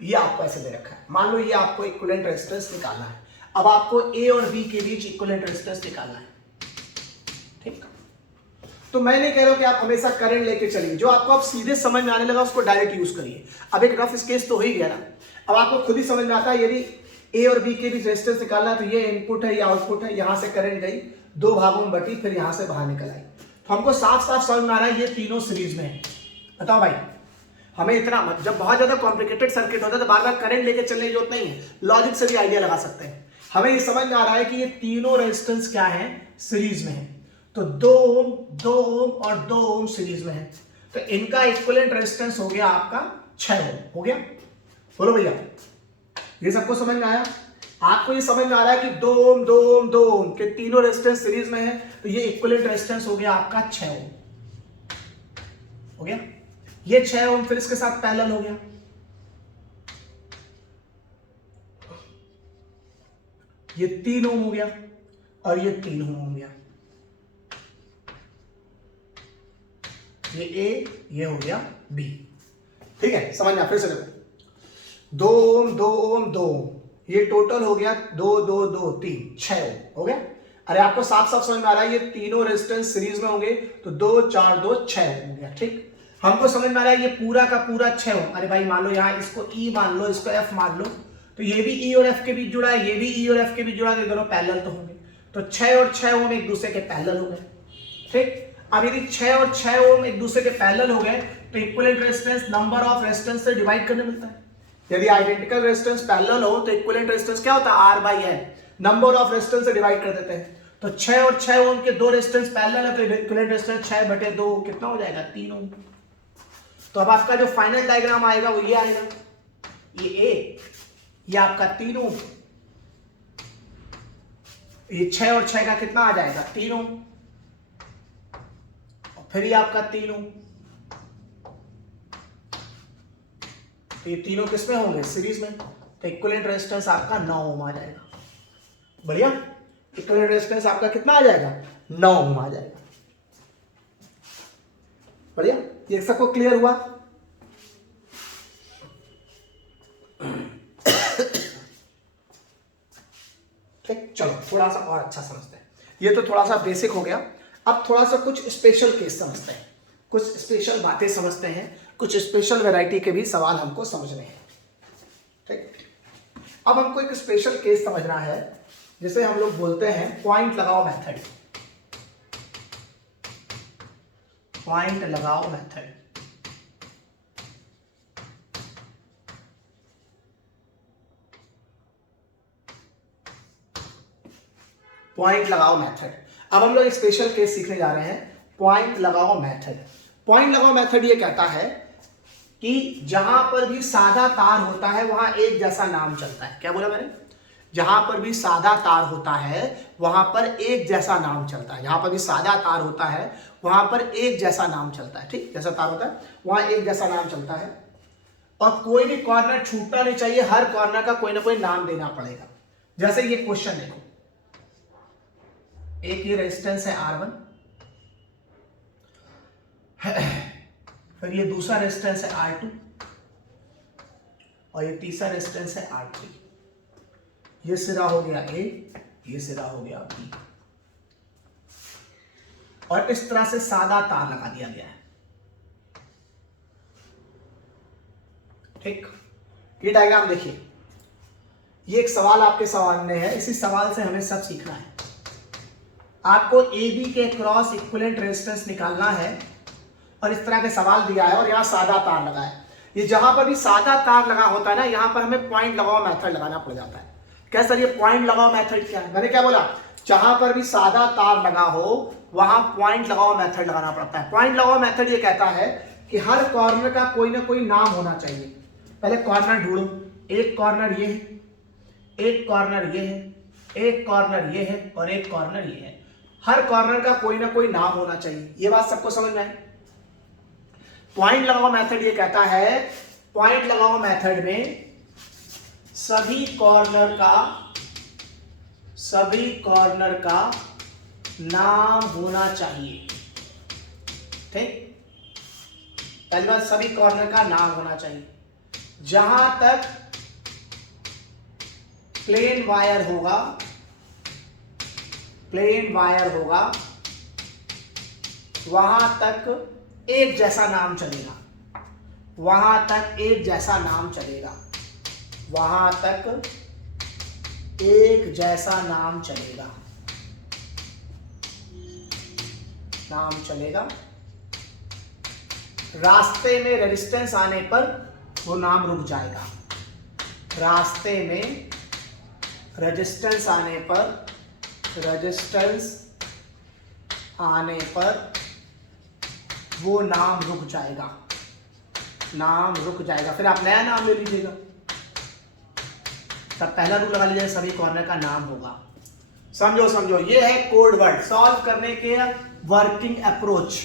ये आपको ऐसे दे रखा है, मान लो ये आपको इक्विवेलेंट रेजिस्टेंस निकालना है। अब आपको ए और बी के बीच इक्विवेलेंट रेजिस्टेंस निकालना है, ठीक। तो मैं नहीं कह रहा हूं कि आप हमेशा करंट लेके चलिए, जो आपको अब सीधे समझ में आने लगा उसको डायरेक्ट यूज करिए। अब एक रफ स्केच तो हो ही गया ना, अब आपको खुद ही समझ में आता है यदि ए और बी के बीच रेजिस्टेंस निकालना है तो ये इनपुट है, ये आउटपुट है, यहां से करंट गई, 2 भागों में बटी, फिर यहां से बाहर निकल आई। तो हमको साफ साफ समझ में आ रहा है ये तीनों सीरीज में है। बताओ भाई, हमें इतना जब बहुत ज्यादा कॉम्प्लिकेटेड सर्किट होता है तो बार बार करंट लेके चलने की जरूरत नहीं है, लॉजिक से भी आइडिया लगा सकते हैं। हमें ये समझ में आ रहा है कि ये तीनों रेजिस्टेंस क्या है, सीरीज में है। तो 2 ओम, 2 ओम और 2 ओम सीरीज में है, तो इनका इक्विवेलेंट रेजिस्टेंस हो गया आपका 6 ओम। हो गया, बोलो भैया, ये सबको समझ में आया? आपको ये समझ में आ रहा है कि 2 ओम, 2 ओम, 2 ओम के तीनों रेजिस्टेंस सीरीज में है, तो ये इक्विवेलेंट रेजिस्टेंस हो गया आपका 6 ओम। हो गया, ये 6 ओम फिर इसके साथ पैरेलल हो गया, ये 3 ओम हो गया और ये 3 ओम हो गया। ये ए, ये हो गया बी, ठीक है। समझना, फिर से देखो, 2 ओम, 2 ओम, 2 ओम, ये टोटल हो गया 2 2 2 3 6 ओम। हो गया। अरे आपको साफ साफ समझ में आ रहा है ये तीनों रेजिस्टेंस सीरीज में होंगे, तो 2 4 2 6 ओम हो गया, ठीक। हमको समझ में आ रहा है ये पूरा का पूरा 6 ओम। अरे भाई मान लो यहाँ इसको ई मान लो, इसको एफ मान लो, तो ये भी ई और एफ के बीच जुड़ा है, ये भी ई और एफ के बीच जुड़ा है, दोनों पैरेलल तो होंगे, तो 6 और 6 ओम एक दूसरे के पैरेलल हो गए, ठीक। अब यदि 6 और 6 ओम एक दूसरे के पैरेलल हो गए तो equivalent resistance number of resistance से डिवाइड करने मिलता है। यदि आइडेंटिकल रेजिस्टेंस पैरेलल हो तो इक्विवेलेंट रेजिस्टेंस क्या होता है, R/N, नंबर ऑफ रेजिस्टेंस से डिवाइड कर देते हैं। तो 6 और 6 ओम के 2 रेजिस्टेंस पैरेलल है, तो इक्विवेलेंट रेजिस्टेंस 6/2 कितना हो जाएगा, 3 ओम। तो अब आपका जो फाइनल डायग्राम आएगा वो ये आएगा, ये ए, ये आपका 3 ओम, ये 6 और 6 का कितना आ जाएगा, 3 ओम, और फिर ये आपका 3 ओम। तो ये तीनों किसमें होंगे, सीरीज में, तो इक्विवेलेंट रेजिस्टेंस आपका 9 ओम आ जाएगा। बढ़िया, इक्विवेलेंट रेजिस्टेंस आपका कितना आ जाएगा, 9 ओम आ जाएगा। बढ़िया, ये सबको क्लियर हुआ? ठीक, चलो थोड़ा सा और अच्छा समझते हैं। ये तो थोड़ा सा बेसिक हो गया, अब थोड़ा सा कुछ स्पेशल केस समझते हैं, कुछ स्पेशल बातें समझते हैं, कुछ स्पेशल वैरायटी के भी सवाल हमको समझने हैं, ठीक। अब हमको एक स्पेशल केस समझना है, जिसे हम लोग बोलते हैं पॉइंट लगाओ मेथड। पॉइंट लगाओ मेथड। पॉइंट लगाओ मेथड। अब हम लोग एक स्पेशल केस सीखने जा रहे हैं, पॉइंट लगाओ मेथड। पॉइंट लगाओ मेथड ये कहता है कि जहां पर भी सादा तार होता है वहां एक जैसा नाम चलता है। क्या बोला मैंने? जहां पर भी सादा तार होता है वहां पर एक जैसा नाम चलता है। जहां पर भी सादा तार होता है वहां पर एक जैसा नाम चलता है। ठीक, जैसा तार होता है वहां एक जैसा नाम चलता है और कोई भी कॉर्नर छूटना नहीं चाहिए, हर कॉर्नर का कोई ना कोई नाम देना पड़ेगा। जैसे ये क्वेश्चन देखो, एक ये रेजिस्टेंस है R1, फिर ये दूसरा रेजिस्टेंस है R2 और ये तीसरा रेजिस्टेंस है R3। ये सिरा हो गया A, ये सिरा हो गया B और इस तरह से सादा तार लगा दिया गया है। ठीक, ये डायग्राम देखिए, ये एक सवाल आपके सामने है, इसी सवाल से हमें सब सीखना है। आपको AB के क्रॉस इक्विवेलेंट रेजिस्टेंस निकालना है और इस तरह के सवाल दिया है और यहाँ सादा तार लगा है। ये जहां पर भी सादा तार लगा होता है ना, यहां पर हमें पॉइंट लगाओ मेथड लगाना पड़ जाता है। क्या सर ये पॉइंट लगाओ मेथड क्या है? मैंने क्या बोला? जहां पर भी सादा तार लगा हो वहां पॉइंट लगाओ मेथड लगाना पड़ता है। पॉइंट लगाओ मेथड ये कहता है कि हर कॉर्नर का कोई ना कोई नाम होना चाहिए। पहले कॉर्नर ढूंढो, एक कॉर्नर ये है, एक कॉर्नर ये है, एक कॉर्नर ये है और एक कॉर्नर ये है। हर कॉर्नर का कोई ना कोई नाम होना चाहिए। ये बात सबको समझ में आई? पॉइंट लगाओ मेथड ये कहता है, पॉइंट लगाओ मेथड में सभी कॉर्नर का नाम होना चाहिए। ठीक, पहली बात सभी कॉर्नर का नाम होना चाहिए। जहां तक प्लेन वायर होगा वहां तक एक जैसा नाम चलेगा, वहां तक एक जैसा नाम चलेगा, वहां तक एक जैसा नाम चलेगा, नाम चलेगा। रास्ते में रेजिस्टेंस आने पर वो नाम रुक जाएगा। रास्ते में रेजिस्टेंस आने पर वो नाम रुक जाएगा, नाम रुक जाएगा। फिर आप नया नाम ले लीजिएगा। तब पहला रूल लगा लीजिए, सभी कॉर्नर का नाम होगा। समझो, ये है कोड वर्ड सॉल्व करने के वर्किंग अप्रोच।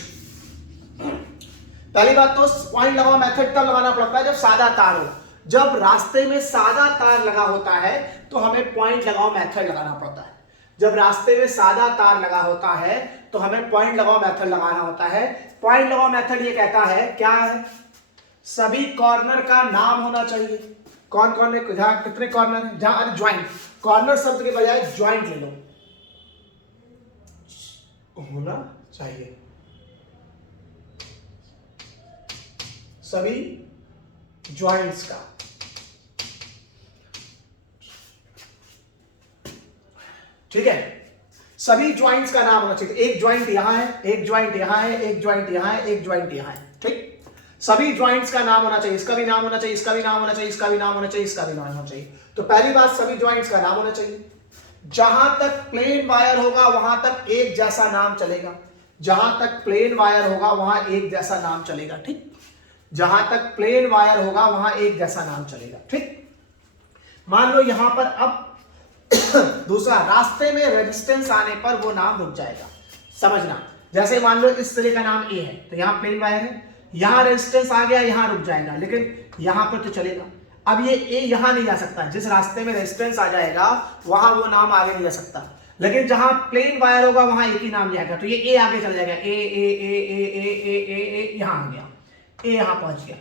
पहली बात तो पॉइंट लगाओ मेथड तब लगाना पड़ता है जब सादा तार हो। जब रास्ते में सादा तार लगा होता है तो हमें पॉइंट लगाओ मेथड लगाना पड़ता है। जब रास्ते में सादा तार लगा होता है तो हमें पॉइंट लगाओ मेथड लगाना होता है। पॉइंट लगाओ मेथड ये कहता है, क्या है? सभी कॉर्नर का नाम होना चाहिए। कौन कौन है, जहां कितने कॉर्नर है, जहां ज्वाइंट, कॉर्नर शब्द के बजाय ज्वाइंट ले लो, होना चाहिए। सभी ज्वाइंट्स का, ठीक है, सभी ज्वाइंट्स का नाम होना चाहिए। एक ज्वाइंट यहां है, एक ज्वाइंट यहां है, एक ज्वाइंट यहां है, एक ज्वाइंट यहां है। ठीक, सभी ज्वाइंट्स का नाम होना चाहिए। इसका भी नाम होना चाहिए, इसका भी नाम होना चाहिए, इसका भी नाम होना चाहिए, इसका भी नाम होना चाहिए। तो पहली बात, सभी ज्वाइंट्स का नाम होना चाहिए। जहां तक प्लेन वायर होगा वहां तक एक जैसा नाम चलेगा। जहां तक प्लेन वायर होगा वहां एक जैसा नाम चलेगा। ठीक, जहां तक प्लेन वायर होगा वहां एक जैसा नाम चलेगा। ठीक, मान लो यहां पर अब दूसरा, रास्ते में रेजिस्टेंस आने पर वो नाम रुक जाएगा। समझना, जैसे मान लो इस तरह का नाम ए है तो यहां प्लेन वायर है, यहां रेजिस्टेंस आ गया, यहां रुक जाएगा, लेकिन यहां पर तो चलेगा। अब ये ए यहां नहीं जा सकता, जिस रास्ते में रेजिस्टेंस आ जाएगा वहां वो नाम आगे नहीं जा सकता, लेकिन जहां प्लेन वायर होगा वहां एक ही नाम जाएगा। तो ये ए आगे चल जाएगा, ए ए ए ए ए ए ए ए यहां आ गया, ए यहां पहुंच गया।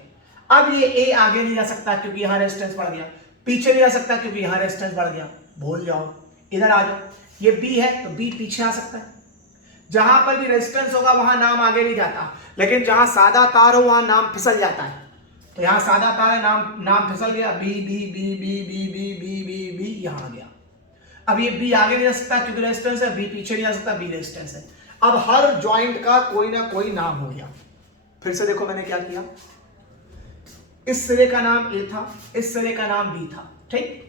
अब ये ए आगे नहीं जा सकता क्योंकि यहां रेजिस्टेंस बढ़ गया, पीछे नहीं जा सकता क्योंकि यहां रेजिस्टेंस बढ़ गया। भूल जाओ, इधर आ जाओ। ये बी है तो बी पीछे आ सकता है। जहां पर भी रेजिस्टेंस होगा वहां नाम आगे नहीं जाता, लेकिन जहां सादा तार हो वहां नाम फिसल जाता है। तो यहां सादा तार है, नाम फिसल गया, B B B B B B B B B यहां आ गया। अब ये बी आगे नहीं जा सकता क्योंकि रेजिस्टेंस है, बी पीछे नहीं जा सकता, बी रेजिस्टेंस है। अब हर ज्वाइंट का कोई ना कोई नाम हो गया। फिर से देखो मैंने क्या किया, इस सिरे का नाम ए था, इस सिरे का नाम बी था, ठीक।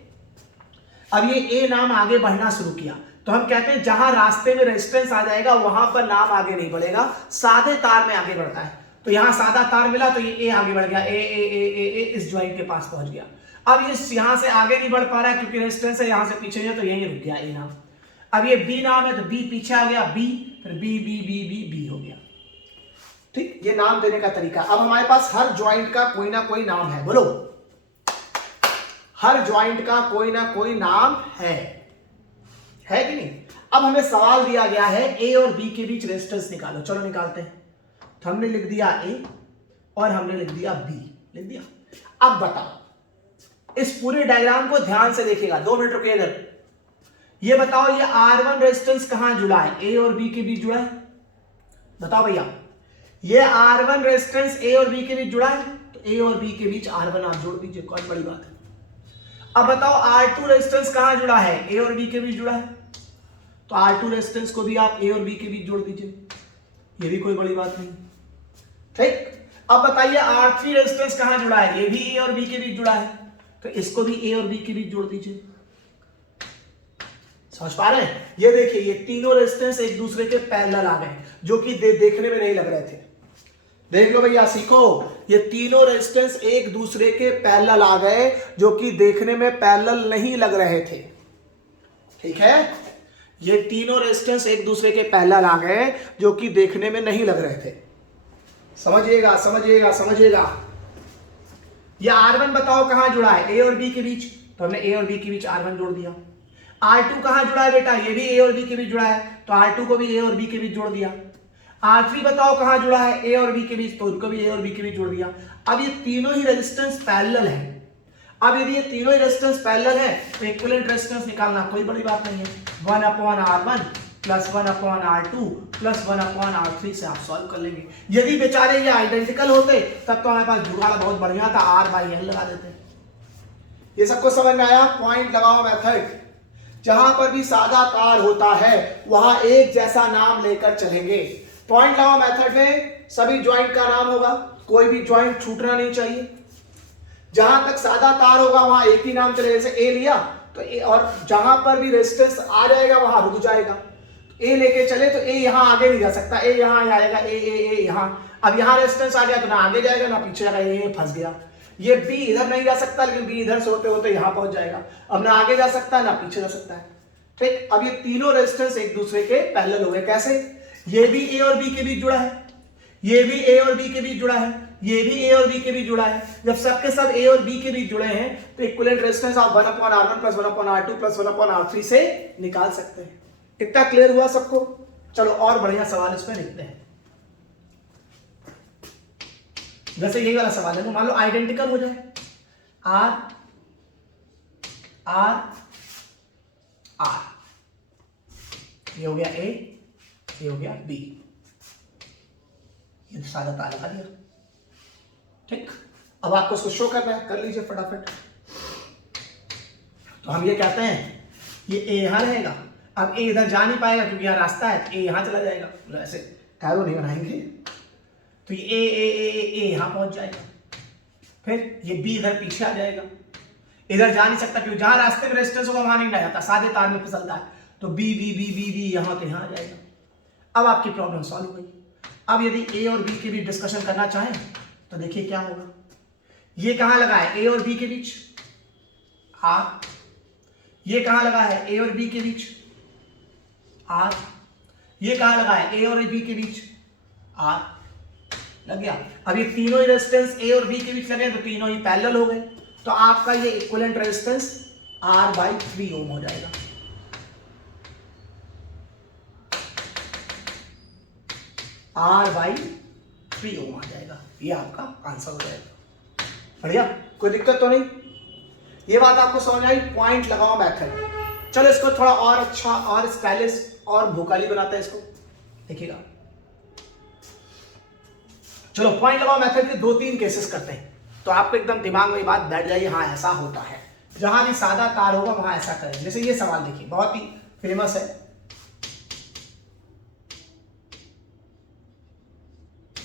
अब ये ए नाम आगे बढ़ना शुरू किया तो हम कहते हैं जहां रास्ते में रेजिस्टेंस आ जाएगा वहां पर नाम आगे नहीं बढ़ेगा, सादे तार में आगे बढ़ता है। तो यहां सादा तार मिला तो ये ए आगे बढ़ गया, ए ए ए ए ए इस ज्वाइंट के पास पहुंच गया। अब ये यहां से आगे नहीं बढ़ पा रहा है क्योंकि रेजिस्टेंस है, यहां से पीछे है तो यहीं रुक गया ए नाम। अब ये बी नाम है तो बी पीछे आ गया, बी, फिर B B B B B हो गया, ठीक। ये नाम देने का तरीका। अब हमारे पास हर ज्वाइंट का कोई ना कोई नाम है, बोलो हर ज्वाइंट का कोई ना कोई नाम है कि नहीं। अब हमें सवाल दिया गया है ए और बी के बीच रेजिस्टेंस निकालो, चलो निकालते हैं। तो हमने लिख दिया ए और हमने लिख दिया बी, लिख दिया। अब बताओ इस पूरे डायग्राम को ध्यान से देखिएगा, 2 मिनट रुकिए इधर। ये बताओ ये R1 रेजिस्टेंस कहां जुड़ा है, ए और बी के बीच जुड़ा है, बताओ भैया। ये R1 रेजिस्टेंस ए और बी के बीच जुड़ा है तो ए और बी के बीच R1 आप जोड़ दीजिए, कौन बड़ी बात है। अब बताओ R2 रेजिस्टेंस कहां जुड़ा है, ए और बी के बीच जुड़ा है तो R2 रेजिस्टेंस को भी आप ए और बी के बीच जोड़ दीजिए, ये भी कोई बड़ी बात नहीं, ठीक। अब बताइए R3 रेजिस्टेंस कहां जुड़ा है, ये भी ए और बी के बीच जुड़ा है तो इसको भी ए और बी के बीच जोड़ दीजिए। समझ पा रहे हैं। ये देखिए ये तीनों रेजिस्टेंस एक दूसरे के पैरेलल आ गए जो कि देखने में नहीं लग रहे थे। देख लो भैया, सीखो, ये तीनों रेजिस्टेंस एक दूसरे के पैरेलल आ गए जो कि देखने में पैरेलल नहीं लग रहे थे, ठीक है। ये तीनों रेजिस्टेंस एक दूसरे के पैरेलल आ गए जो कि देखने में नहीं लग रहे थे। समझिएगा समझिएगा समझिएगा। ये R1 बताओ कहां जुड़ा है, ए और बी के बीच, तो हमने ए और बी के बीच R1 जोड़ दिया। R2 कहां जुड़ा है बेटा, ये भी ए और बी के बीच जुड़ा है तो R2 को भी ए और बी के बीच जोड़ दिया। R3 बताओ कहां जुड़ा है, ए और बी के बीच, तो उनको भी ए और बी के बीच जोड़ दिया। अब ये तीनों ही रेजिस्टेंस पैरेलल है। अब यदि ये तीनों ही रेजिस्टेंस पैरेलल है तो इक्विवेलेंट रेजिस्टेंस निकालना कोई बड़ी बात नहीं है। 1/R1 plus 1/R2 plus 1/R3 से आप सॉल्व कर लेंगे। यदि बेचारे ये आइडेंटिकल होते तब तो हमारे पास जुगाड़ बहुत बढ़िया था, R/N लगा देते। ये सबको समझ में आया। पॉइंट लगाओ मेथड। जहां पर भी सादा तार होता है वहां एक जैसा नाम लेकर चलेंगे। पॉइंट लगाओ मेथड में सभी ज्वाइंट का नाम होगा, कोई भी ज्वाइंट छूटना नहीं चाहिए। जहां तक सादा तार होगा वहां एक ही नाम चलेगा, जैसे ए लिया तो ए, और जहां पर भी रेजिस्टेंस आ जाएगा वहां रुक जाएगा। ए लेके चले तो ए यहां आगे नहीं जा सकता, ए यहां आएगा, ए ए ए यहां। अब यहां रेजिस्टेंस आ गया तो ना आगे जाएगा ना पीछे जाएगा, ये फंस गया। ये बी इधर नहीं जा सकता लेकिन बी इधर से होते होते यहां पहुंच जाएगा। अब ना आगे जा सकता है ना पीछे जा सकता है, ठीक। अब ये तीनों रेजिस्टेंस एक दूसरे के पैरेलल हो गए। कैसे, ये भी ए और बी के बीच जुड़ा है, ये भी ए और बी के बीच जुड़ा है, ये भी ए और बी के बीच जुड़ा है। जब सबके सब ए और बी के बीच जुड़े हैं तो इक्विवेलेंट रेजिस्टेंस आप 1/R1 plus 1/R2 plus 1/R3 से निकाल सकते हैं। इतना क्लियर हुआ सबको। चलो और बढ़िया सवाल इसमें लिखते हैं। जैसे यही वाला सवाल है, मान लो आइडेंटिकल हो जाए, R R R, ये हो गया A, ये हो गया B, ये सादा तार लगा दिया, ठीक। अब आपको इसको शो करना है, कर लीजिए फटाफट। तो हम ये कहते हैं ये A यहां रहेगा। अब A इधर जा नहीं पाएगा क्योंकि यहां रास्ता है, A यहां चला जाएगा, मतलब ऐसे एरो नहीं बनाएंगे तो ये ए ए ए ए ए यहां पहुंच जाएगा। फिर ये B इधर पीछे आ जाएगा, इधर जा नहीं सकता क्योंकि जहां रास्ते में रेजिस्टेंस होगा वहां नहीं जा जाता, सादे तार में फिसलता है। तो B B B B B यहां तो यहां आ जाएगा। अब आपकी प्रॉब्लम सॉल्व हो गई। अब यदि A और B के बीच डिस्कशन करना चाहें तो देखिए क्या होगा। ये कहां लगा है, A और B के बीच R। ये कहां लगा है, A और B के बीच R। ये कहां लगा है, A और B के बीच R। लग गया। अब ये तीनों ही रेजिस्टेंस A और B के बीच लगे तो तीनों ही पैरेलल हो गए, तो आपका ये इक्विवेलेंट रेजिस्टेंस R/3 ओम हो जाएगा। R/3 ओम आ जाएगा, ये आपका आंसर हो जाएगा। बढ़िया, कोई दिक्कत तो नहीं। ये बात आपको समझ आई। पॉइंट लगाओ मेथड। चलो इसको थोड़ा और अच्छा और स्टाइलिश और भोकाली बनाते हैं इसको, देखिएगा। चलो पॉइंट लगाओ मेथड के 2-3 केसेस करते हैं तो आपको एकदम दिमाग में ये बात बैठ जाएगी, हाँ ऐसा होता है। जहां भी सादा तार होगा वहां ऐसा करें। जैसे ये सवाल देखिए, बहुत ही फेमस है।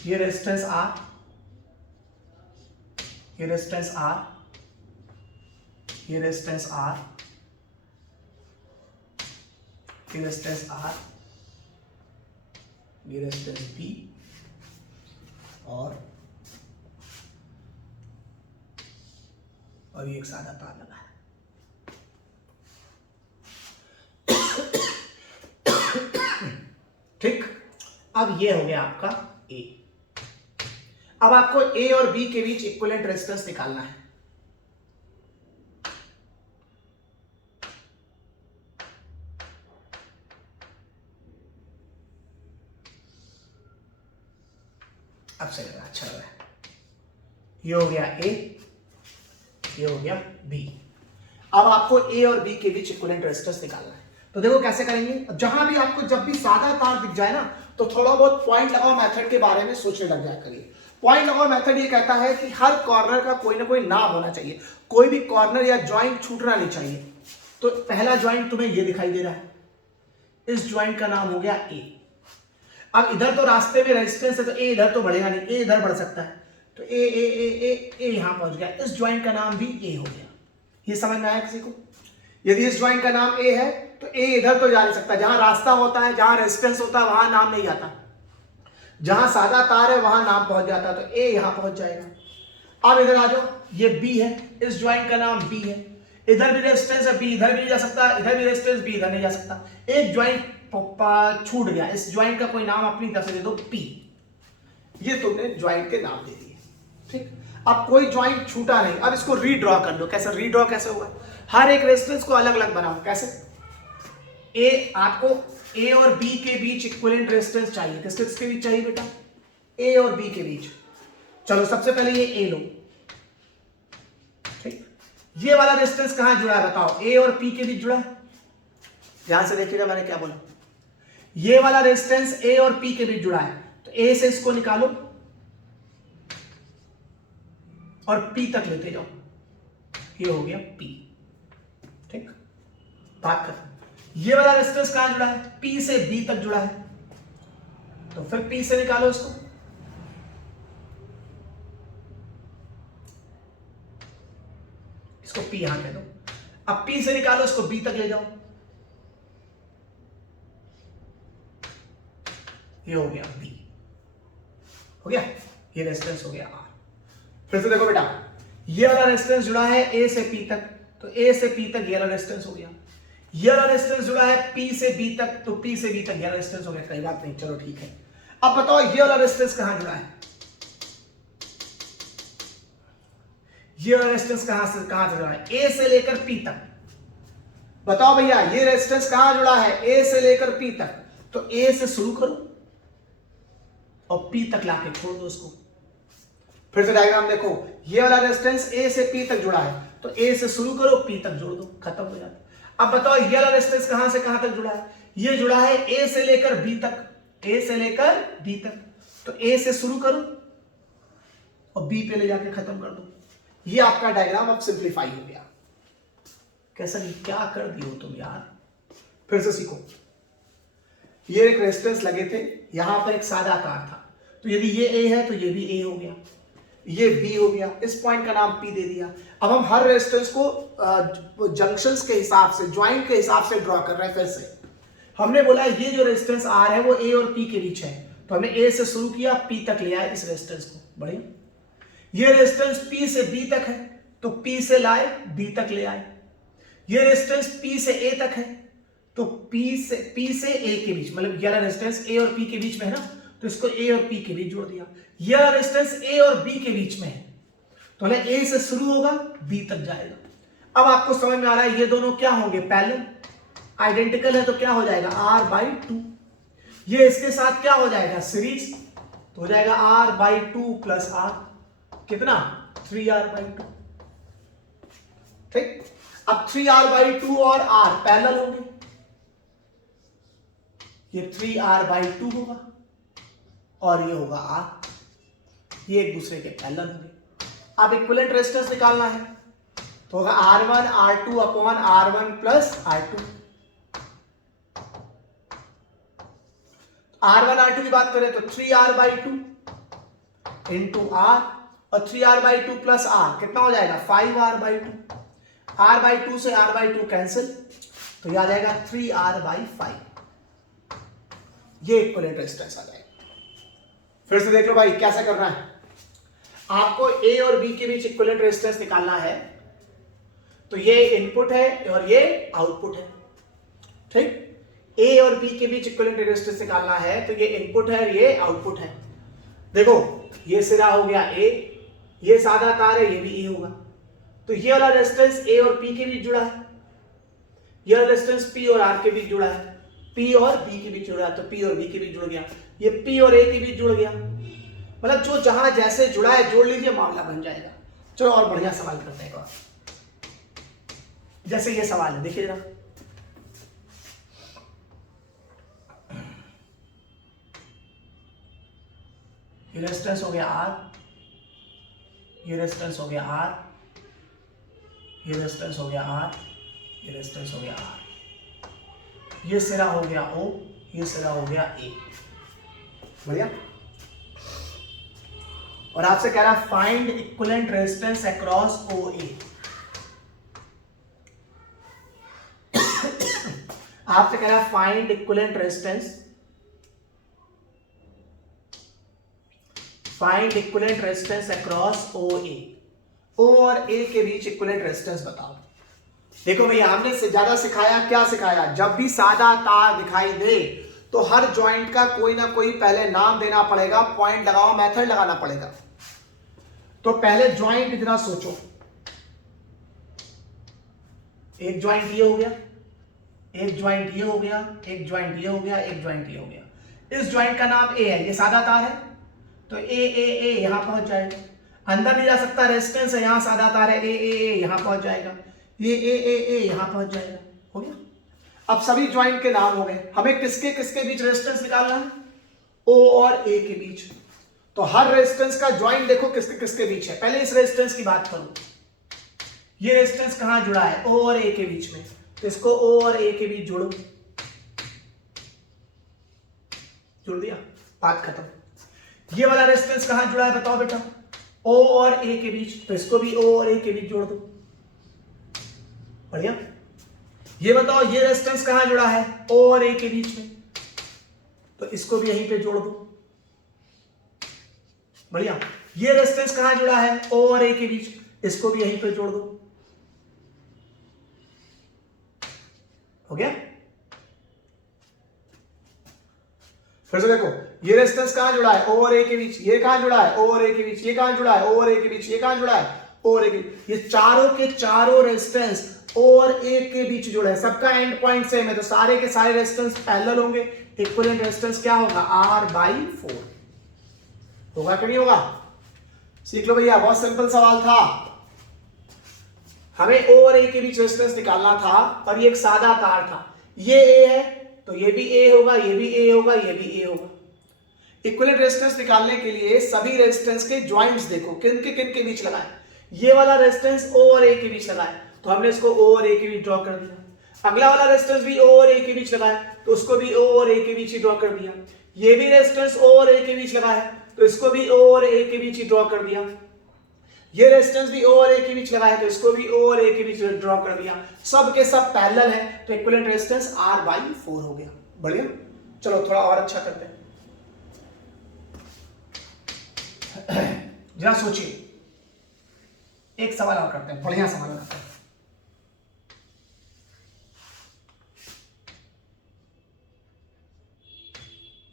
ये रेजिस्टेंस R, ये रेजिस्टेंस R, ये रेजिस्टेंस R, ये रेजिस्टेंस R, ये रेजिस्टेंस B और ये एक सादा तार लगा है। ठीक, अब ये हो गया आपका A। अब आपको A और B के बीच इक्विवेलेंट रेजिस्टेंस निकालना है। अब सही लग रहा, अच्छा लग रहा है। ये हो गया A, ये हो गया B। अब आपको A और B के बीच इक्विवेलेंट रेजिस्टेंस निकालना है। तो देखो कैसे करेंगे। जहां भी आपको जब भी सादा तार दिख जाए ना, तो थोड़ा बहुत पॉइंट लगाओ मेथड के बारे में सोचने लग जाया करिए। पॉइंट लगाओ मेथड ये कहता है कि हर कॉर्नर का कोई ना कोई नाम होना चाहिए, कोई भी कॉर्नर या ज्वाइंट छूटना नहीं चाहिए। तो पहला ज्वाइंट तुम्हें ये दिखाई दे रहा है, इस ज्वाइंट का नाम हो गया A। अब इधर तो रास्ते में रेजिस्टेंस है, तो A इधर तो बढ़ेगा नहीं, A इधर बढ़ सकता है, तो A यहां पहुंच गया। इस ज्वाइंट का नाम भी A हो गया। ये समझ में आया किसी को? यदि इस ज्वाइंट का नाम A है तो A इधर तो जा नहीं सकता। जहां रास्ता होता है, जहां रेजिस्टेंस होता है, वहां नाम नहीं आता। जहां सादा तार है वहां नाम पहुंच जाता है, तो A यहां पहुंच जाएगा। अब इधर आ जाओ, ये B है, इस ज्वाइंट का नाम B है। इधर भी रेजिस्टेंस है, B इधर भी नहीं जा सकता, इधर भी रेजिस्टेंस, B इधर नहीं जा सकता। एक ज्वाइंट छूट गया, इस ज्वाइंट का कोई नाम अपनी तरफ से दे दो P। ये तुमने ज्वाइंट के नाम दे दिए। ठीक, अब कोई ज्वाइंट छूटा नहीं। अब इसको रीड्रॉ कर लो। कैसे रीड्रॉ कैसे होगा? हर एक रेजिस्टेंस को अलग अलग बनाओ। कैसे? आपको A और B के बीच इक्विवेलेंट रेजिस्टेंस चाहिए। किसके किसके बीच चाहिए बेटा? A और B के बीच। चलो सबसे पहले ये A लो। ठीक, ये वाला रेजिस्टेंस कहां जुड़ा है बताओ? A और P के बीच जुड़ा है। ध्यान से देखिएगा मैंने क्या बोला। ये वाला रेजिस्टेंस A और P के बीच जुड़ा है, तो A से इसको निकालो और P तक लेते जाओ। ये हो गया P। ठीक, बात कर। ये वाला रेजिस्टेंस कहां जुड़ा है? P से B तक जुड़ा है, तो फिर P से निकालो इसको। इसको P यहां कह दो। अब P से निकालो, इसको B तक ले जाओ। ये हो गया B। हो गया, ये रेजिस्टेंस हो गया R। फिर से देखो बेटा, ये वाला रेजिस्टेंस जुड़ा है A से P तक, तो A से P तक ये वाला रेजिस्टेंस हो गया। ये वाला रेजिस्टेंस जुड़ा है P से B तक, तो P से B तक ये वाला रेजिस्टेंस हो गया। कोई बात नहीं, चलो ठीक है। अब बताओ ये वाला रेजिस्टेंस कहां जुड़ा है? ये वाला रेजिस्टेंस कहां से जुड़ा है? A से लेकर P तक। बताओ भैया, ये रेजिस्टेंस कहां जुड़ा है? A से लेकर P तक। तो A से शुरू करो और P तक लाके छोड़ दो इसको। फिर से डायग्राम देखो, ये वाला रेजिस्टेंस A से P तक जुड़ा है, तो A से शुरू करो, P तक जोड़ दो, खत्म हो जाता। अब बताओ ये वाला रेजिस्टेंस कहां से कहां तक जुड़ा है? ये जुड़ा है A से लेकर B तक, A से लेकर B तक, तो A से शुरू करो और B पे ले जाके खत्म कर दो। ये आपका डायग्राम अब सिंप्लीफाई हो गया। कैसा नहीं, क्या कर दियो तुम यार। फिर से सीखो। ये एक रेजिस्टेंस लगे थे, यहां पर एक सादा तार था, तो यदि ये A है तो ये भी A हो गया, ये B हो गया। इस पॉइंट का नाम P दे दिया। अब हम हर रेजिस्टेंस को जंक्शंस के हिसाब से, ज्वाइंट के हिसाब से ड्रॉ कर रहे हैं। फिर से हमने बोला ये जो रेजिस्टेंस R है वो A और P के बीच है, तो हमने A से शुरू किया, P तक ले आए इस रेजिस्टेंस को। बढ़िया। ये रेजिस्टेंस P से B तक है, तो P से लाए B तक ले आए। ये रेजिस्टेंस P से A तक है, तो P से A के बीच, मतलब ये रेजिस्टेंस A और P के बीच में है ना, तो इसको A और P के बीच जोड़ दिया। यह रेजिस्टेंस A और B के बीच में है, तो A से शुरू होगा, B तक जाएगा। अब आपको समझ में आ रहा है ये दोनों क्या होंगे? पैरेलल। आइडेंटिकल है तो क्या हो जाएगा? R/2। ये इसके साथ क्या हो जाएगा? सीरीज, तो हो जाएगा R/2 प्लस R। कितना? 3R/2। ठीक, अब 3R/2 और R पैरेलल होंगे, ये 3R/2 होगा और ये होगा R, ये एक दूसरे के पैरेलल होंगे। अब इक्विवेलेंट रेजिस्टेंस निकालना है, तो होगा R1 R2 upon R1 plus R2। R1 R2 की बात करें तो 3R/2 इंटू आर और 3r/2 प्लस आर कितना हो जाएगा 5r/2, r/2 से r/2 कैंसिल तो ये आ जाएगा 3r/5, ये इक्विवेलेंट रेजिस्टेंस आ जाएगा। फिर से देख लो भाई कैसे करना है, आपको ए और बी के बीच इक्विवेलेंट रेजिस्टेंस निकालना है, तो ये इनपुट है और ये आउटपुट है, ठीक। ए और बी के बीच इक्विवेलेंट रेजिस्टेंस निकालना है, तो ये इनपुट है और ये आउटपुट है। देखो ये सिरा हो गया ए, ये सादा तार है, ये भी ए होगा, तो ये वाला रेजिस्टेंस ए और पी के बीच जुड़ा है, ये वाला रेजिस्टेंस पी और आर के बीच जुड़ा है, पी और बी के बीच जुड़ा है, तो पी और बी के बीच जुड़ गया, ये पी और ए के बीच जुड़ गया, मतलब जो जहां जैसे जुड़ा है जोड़ लीजिए, मामला बन जाएगा। चलो और बढ़िया सवाल करते हैं, जैसे ये सवाल है, देखिए जरा, ये रेजिस्टेंस हो गया आर, ये रेजिस्टेंस हो गया आर, ये रेजिस्टेंस हो गया आर, ये रेजिस्टेंस हो गया आर, ये सिरा हो गया ओ, ये सिरा हो गया ए, बढ़िया। और आपसे कह रहा है find equivalent resistance across O A. आपसे कह रहा है find equivalent resistance, find equivalent resistance across O A. O और ए के बीच इक्विवेलेंट रेजिस्टेंस बताओ। देखो भैया हमने से ज्यादा सिखाया, क्या सिखाया, जब भी सादा तार दिखाई दे तो हर जॉइंट का कोई ना कोई पहले नाम देना पड़ेगा, पॉइंट लगाओ, मेथड लगाना पड़ेगा। तो पहले जॉइंट इतना सोचो, एक जॉइंट ये हो गया, एक जॉइंट ये हो गया, एक जॉइंट ये हो गया, एक जॉइंट ये हो गया। इस जॉइंट का नाम ए है, ये सादा तार है, तो ए यहां पहुंच जाएगा, अंदर नहीं जा सकता, रेजिस्टेंस है, यहां सादा तार है, ए यहां पहुंच जाएगा, ये ए यहां पहुंच जाएगा, हो गया। अब सभी ज्वाइंट के नाम हो गए, हमें किसके किसके बीच रेजिस्टेंस निकालना है, ओ और ए के बीच। तो हर रेजिस्टेंस का ज्वाइंट देखो किसके किसके बीच है। पहले इस रेजिस्टेंस की बात करूं, ये रेजिस्टेंस कहां जुड़ा है, ओ और ए के बीच में, तो इसको ओ और ए के बीच जोड़ो, जोड़ दिया, बात खत्म। ये वाला रेजिस्टेंस कहां जुड़ा है बताओ बेटा, ओ और ए के बीच, तो इसको भी ओ और ए के बीच जोड़ दो, बढ़िया। ये बताओ ये रेजिस्टेंस कहां जुड़ा है, ओ और ए के बीच में, तो इसको भी यहीं पे जोड़ दो, बढ़िया। ये रेजिस्टेंस कहां जुड़ा है, ओ और ए के बीच, इसको भी यहीं पे जोड़ दो, हो गया। फिर से देखो ये रेजिस्टेंस कहां जुड़ा है, ओ और ए के बीच, ये कहां जुड़ा है, ओ और ए के बीच, ये कहां जुड़ा है, ओ और ए के बीच, ये कहां जुड़ा है, ओ और ए के बीच। ये चारों के चारों रेजिस्टेंस ओ और ए के बीच जुड़ा है, सबका एंड पॉइंट सेम है, तो सारे के सारे रेजिस्टेंस पैरेलल होंगे। इक्विवेलेंट रेजिस्टेंस क्या होगा, R/4 होगा कि नहीं होगा, सीख लो भैया, बहुत सिंपल सवाल था। हमें ओ और ए के बीच रेजिस्टेंस निकालना था और ये एक सादा तार था, ये ए है तो ये भी ए होगा, ये भी ए होगा, ये भी ए होगा। इक्विवेलेंट रेजिस्टेंस निकालने के लिए सभी रेजिस्टेंस के ज्वाइंट्स देखो किन के बीच लगाए, ये वाला रेजिस्टेंस ओ और ए के बीच लगाए, तो हमने इसको ओ और ए के बीच ड्रॉ कर दिया। अगला वाला रेजिस्टेंस भी ओ और ए के बीच लगाए, तो उसको भी ओ और ए के बीच ही ड्रॉ कर दिया। ये भी रेजिस्टेंस ओ और ए के बीच लगा है, तो इसको भी ओ और ए के बीच ही ड्रॉ कर दिया। ये रेजिस्टेंस भी ओ और ए के बीच लगा है, तो इसको भी ओ और ए के बीच ड्रॉ कर दिया। सब के सब पैरेलल है, तो इक्विवेलेंट रेजिस्टेंस R/4 हो गया, बढ़िया। चलो थोड़ा और अच्छा करते हैं, जरा सोचिए, एक सवाल और करते हैं, बढ़िया सवाल करते हैं।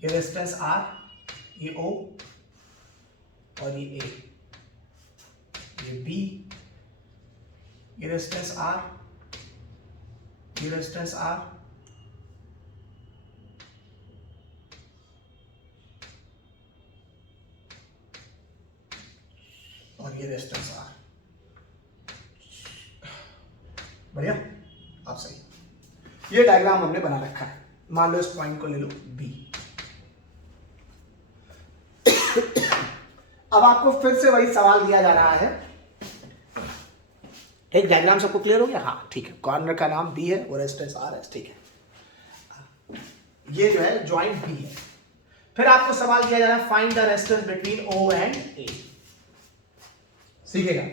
ये रेजिस्टेंस R, ये O और ये A, ये B, ये रेजिस्टेंस R, ये रेजिस्टेंस R, और ये रेजिस्टेंस R, बढ़िया, आप सही। ये डायग्राम हमने बना रखा है, मान लो इस पॉइंट को ले लो B। अब आपको फिर से वही सवाल दिया जा रहा है, एक डायग्राम सबको क्लियर हो गया, हाँ ठीक है। कॉर्नर का नाम B है और रेजिस्टेंस R है, ठीक है। ये जो है ज्वाइंट B है, फिर आपको सवाल दिया जा रहा है find the resistance between O and A। सीखेगा,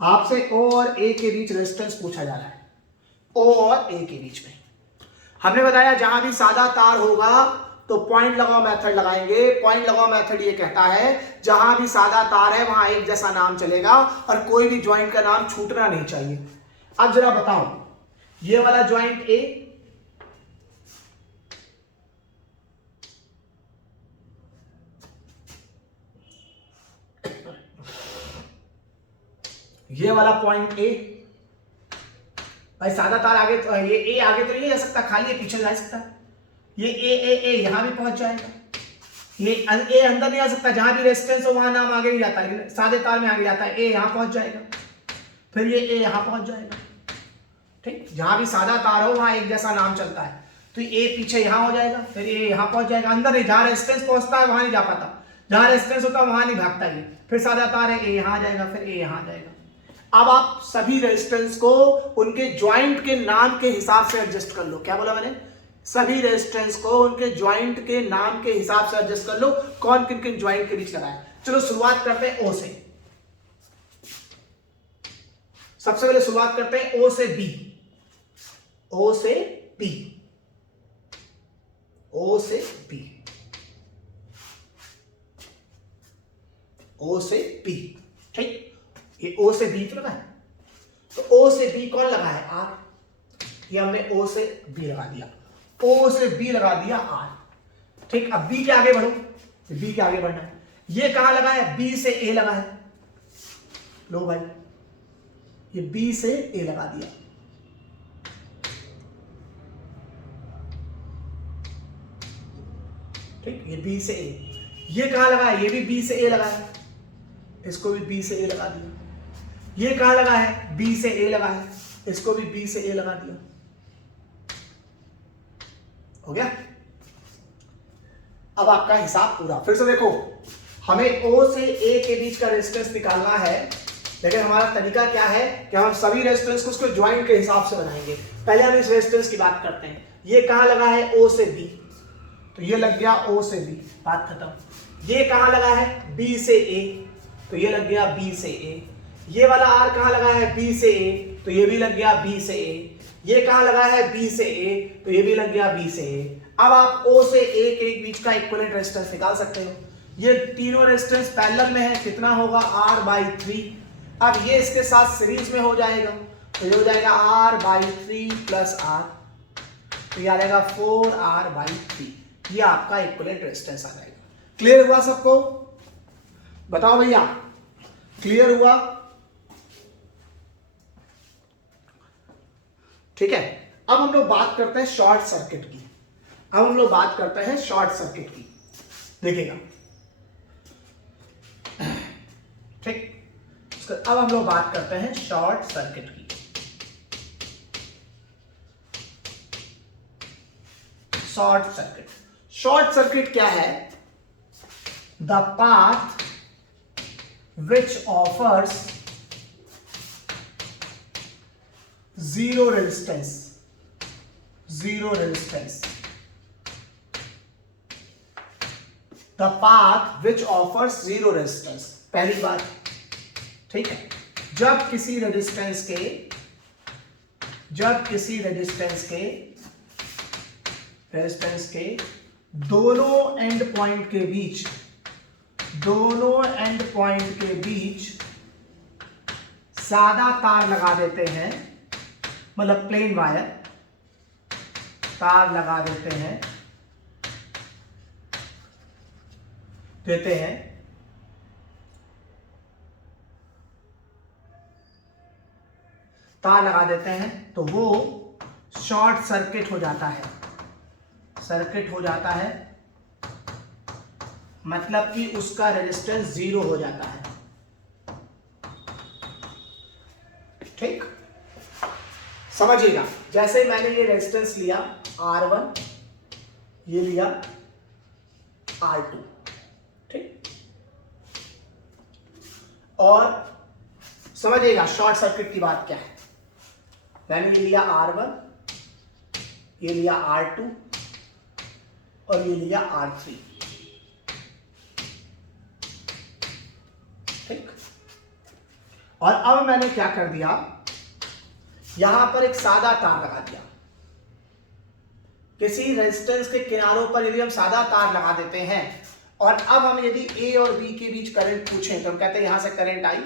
आपसे O और A के बीच रेजिस्टेंस पूछा जा रहा है, O और A के बीच में। हमने बताया जहां भी सादा तार होगा तो पॉइंट लगाओ मेथड लगाएंगे। पॉइंट लगाओ मेथड ये कहता है जहां भी सादा तार है वहां एक जैसा नाम चलेगा और कोई भी ज्वाइंट का नाम छूटना नहीं चाहिए। अब जरा बताओ, ये वाला ज्वाइंट A, ये वाला पॉइंट A, भाई सादा तार आगे तो ये A आगे तो नहीं जा सकता, खाली ये पीछे जा सकता। ये A यहां भी पहुंच जाएगा, ये A अंदर नहीं आ सकता, जहां भी रेजिस्टेंस हो वहां नाम आगे नहीं जाता, लेकिन सादे तार में आगे जाता है। A यहां पहुंच जाएगा, फिर ये A यहां पहुंच जाएगा। ठीक, जहां भी सादा तार हो वहां एक जैसा नाम चलता है, तो A पीछे यहां हो जाएगा, फिर A यहां पहुंच जाएगा। अंदर नहीं, जहां रेजिस्टेंस पहुंचता है वहां नहीं जा पाता, जहां रेजिस्टेंस होता है वहां नहीं भागता ये। फिर सादा तार है, A यहां आ जाएगा, फिर A यहां आ जाएगा। अब आप सभी रेजिस्टेंस को उनके ज्वाइंट के नाम के हिसाब से एडजस्ट कर लो। क्या बोला मैंने? सभी रेजिस्टेंस को उनके ज्वाइंट के नाम के हिसाब से एडजस्ट कर लो, कौन किन किन ज्वाइंट के बीच लगा है। चलो शुरुआत करते हैं O से। सबसे पहले शुरुआत करते हैं O से B, O से B, O से B, O से B। ठीक, ये O से B तो लगा है, तो O से B कौन लगा है? R। ये हमने O से B लगा दिया, O से B लगा दिया R। ठीक, अब B के आगे बढ़ो, B के आगे बढ़ना है। ये कहां लगा है? B से A लगा है। लो भाई, ये B से A लगा दिया। ठीक, ये B से A। ये कहां लगा है? ये भी B से A लगा है, इसको भी B से A लगा दिया। ये कहां लगा है? B से A लगा है, इसको भी B से A लगा दिया। हो गया? अब आपका हिसाब पूरा। फिर से देखो, हमें O से A के बीच का रेजिस्टेंस निकालना है, लेकिन हमारा तरीका क्या है कि हम सभी रेजिस्टेंस को उसके ज्वाइंट के हिसाब से बनाएंगे। पहले हम इस रेजिस्टेंस की बात करते हैं। ये कहां लगा है? O से B, तो ये लग गया O से B, बात खत्म। ये कहां लगा है? B से A, तो ये लग गया B से A। ये वाला R कहां लगा है? B से A, तो ये भी लग गया B से A। ये कहां लगा है? B से A, तो ये भी लग गया B से A। अब आप O से A के बीच का इक्विवेलेंट रेजिस्टेंस निकाल सकते हो। ये तीनों रेजिस्टेंस पैरेलल में है, कितना होगा? R/3। अब ये इसके साथ सीरीज में हो जाएगा, तो ये हो जाएगा R/3 प्लस R, तो ये आ जाएगा 4R/3। ये आपका इक्विवेलेंट रेजिस्टेंस आ जाएगा। क्लियर हुआ सबको? बताओ भैया, क्लियर हुआ? ठीक है, अब हम लोग बात करते हैं शॉर्ट सर्किट की। अब हम लोग बात करते हैं शॉर्ट सर्किट की। देखिएगा, ठीक, अब हम लोग बात करते हैं शॉर्ट सर्किट की। शॉर्ट सर्किट क्या है? The path which offers zero resistance, the path which offers zero resistance। पहली बात, ठीक है, जब किसी रेजिस्टेंस के दोनों एंड पॉइंट के बीच सादा तार लगा देते हैं, मतलब प्लेन वायर तार लगा देते हैं तार लगा देते हैं, तो वो शॉर्ट सर्किट हो जाता है। मतलब कि उसका रेजिस्टेंस 0 हो जाता है। ठीक, समझिएगा, जैसे मैंने ये रेजिस्टेंस लिया R1, ये लिया R2, ठीक, और समझिएगा शॉर्ट सर्किट की बात क्या है। मैंने ये लिया R1, ये लिया R2 और ये लिया R3। ठीक। और अब मैंने क्या कर दिया, यहां पर एक सादा तार लगा दिया। किसी रेजिस्टेंस के किनारों पर यदि हम सादा तार लगा देते हैं और अब हम यदि ए और बी के बीच करंट पूछें तो हम कहते हैं यहां से करंट आई,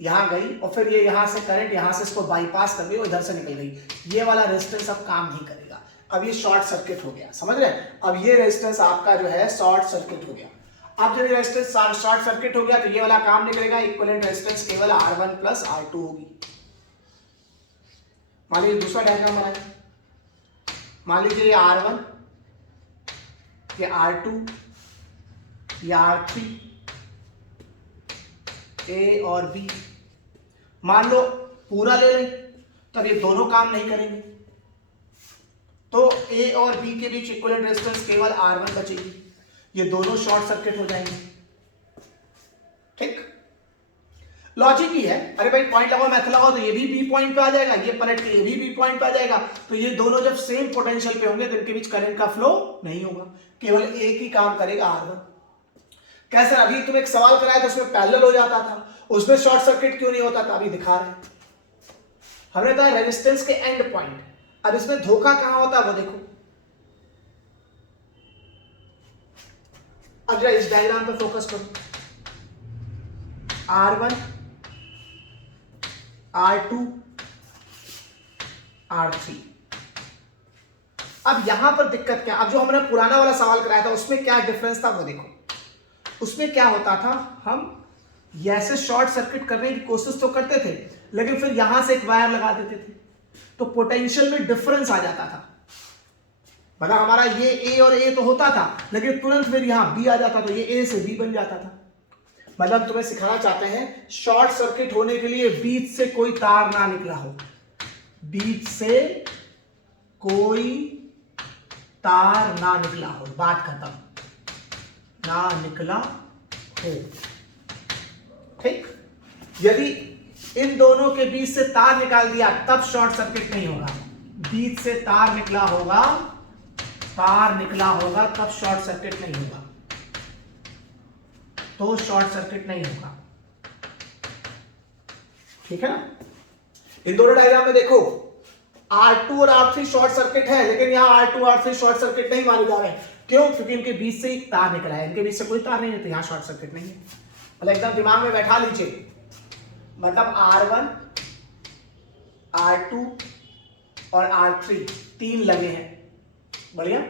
यहां गई और फिर ये यहां से करंट यहां से इसको बाईपास कर गई और इधर से निकल गई। ये वाला रेजिस्टेंस अब काम नहीं करेगा, अब ये शॉर्ट सर्किट हो गया। समझ रहे हैं? अब ये रेजिस्टेंस आपका जो है शॉर्ट सर्किट हो गया। अब जब रेजिस्टेंस शॉर्ट सर्किट हो गया तो ये वाला काम नहीं करेगा, इक्विवेलेंट रेजिस्टेंस केवल R1 प्लस R2 होगी। मान लीजिए दूसरा डायग्राम बनाए, मान लीजिए ये R1, ये R2, ये R3, A और B। मान लो पूरा ले लें तब ये दोनों काम नहीं करेंगे, तो A और B के बीच इक्विवेलेंट रेजिस्टेंस केवल R1 बचेगी, ये दोनों शॉर्ट सर्किट हो जाएंगे। ठीक, लॉजिक ही है। अरे भाई पॉइंट लगाओ, मैथ लगाओ तो ये भी बी पॉइंट पे आ जाएगा, ये पलट के ये भी बी पॉइंट पे आ जाएगा, तो ये दोनों जब सेम पोटेंशियल पे होंगे तो इनके बीच करंट का फ्लो नहीं होगा, केवल एक ही काम करेगा R1। कैसे? अभी तुम एक सवाल कराया था उसमें पैरेलल हो जाता था, उसमें शॉर्ट सर्किट क्यों नहीं होता था? अभी दिखा रहे हैं, हमने कहा रेजिस्टेंस के एंड पॉइंट। अब इसमें धोखा कहां होता है वो देखो। अब जरा इस डायग्राम पे फोकस करो, R1, R2, R3। अब यहां पर दिक्कत क्या? अब जो हमने पुराना वाला सवाल कराया था उसमें क्या डिफरेंस था वो देखो। उसमें क्या होता था, हम ऐसे शॉर्ट सर्किट करने की कोशिश तो करते थे लेकिन फिर यहां से एक वायर लगा देते थे तो पोटेंशियल में डिफरेंस आ जाता था। मतलब हमारा ये ए और ए तो होता था लेकिन तुरंत फिर यहां बी आ जाता, तो ये ए से बी बन जाता था। मतलब तुम्हें सिखाना चाहते हैं शॉर्ट सर्किट होने के लिए बीच से कोई तार ना निकला हो, बीच से कोई तार ना निकला हो, बात खत्म, ना निकला हो। ठीक, यदि इन दोनों के बीच से तार निकाल दिया तब शॉर्ट सर्किट नहीं होगा, बीच से तार निकला होगा, तार निकला होगा तब शॉर्ट सर्किट नहीं होगा, तो शॉर्ट सर्किट नहीं होगा। ठीक है ना? इन दोनों डायग्राम में देखो R2 और R3 शॉर्ट सर्किट है लेकिन यहां R2 R3 शॉर्ट सर्किट नहीं माने जा रहे हैं। क्यों? क्योंकि इनके बीच से एक तार निकला है, इनके बीच से कोई तार नहीं है तो यहां शॉर्ट सर्किट नहीं है। मतलब एकदम दिमाग में बैठा लीजिए, मतलब R1, R2 और R3 तीन लगे हैं, बढ़िया।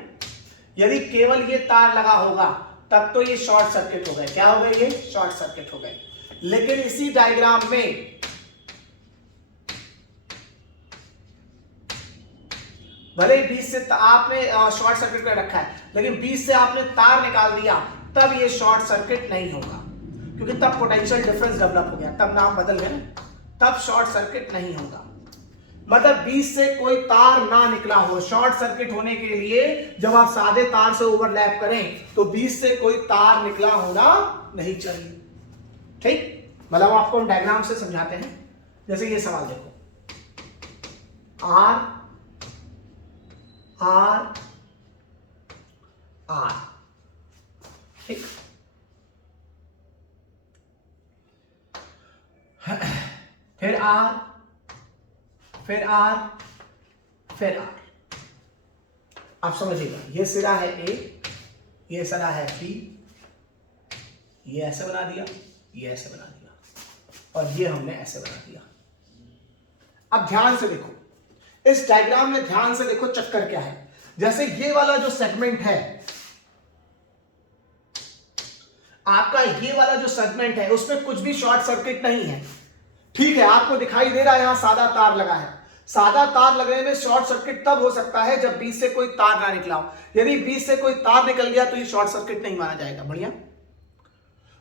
यदि केवल ये तार लगा होगा तब तो ये शॉर्ट सर्किट हो गए। क्या हो गए? ये शॉर्ट सर्किट हो गए। लेकिन इसी डायग्राम में भले ही बीच से आपने शॉर्ट सर्किट कर रखा है लेकिन बीच से आपने तार निकाल दिया तब ये शॉर्ट सर्किट नहीं होगा, क्योंकि तब पोटेंशियल डिफरेंस डेवलप हो गया, तब नाम बदल गया, तब शॉर्ट सर्किट नहीं होगा। मतलब बीच से कोई तार ना निकला हो। शॉर्ट सर्किट होने के लिए जब आप सादे तार से ओवरलैप करें तो बीच से कोई तार निकला होना नहीं चाहिए। ठीक, मतलब आपको डायग्राम से समझाते हैं। जैसे ये सवाल देखो, R R R, ठीक, फिर R, फिर R, फिर R। आप समझिएगा, ये सिरा है A, ये सिरा है B, ये ऐसे बना दिया, ये ऐसे बना दिया और ये हमने ऐसे बना दिया। अब ध्यान से देखो, इस डायग्राम में ध्यान से देखो चक्कर क्या है। जैसे ये वाला जो सेगमेंट है आपका, ये वाला जो सेगमेंट है उसमें कुछ भी शॉर्ट सर्किट नहीं है। ठीक है, आपको दिखाई दे रहा है यहां सादा तार लगा है। सादा तार लगने में शॉर्ट सर्किट तब हो सकता है जब बीच से कोई तार ना निकला हो। यदि बीच से कोई तार निकल गया तो ये शॉर्ट सर्किट नहीं माना जाएगा। बढ़िया,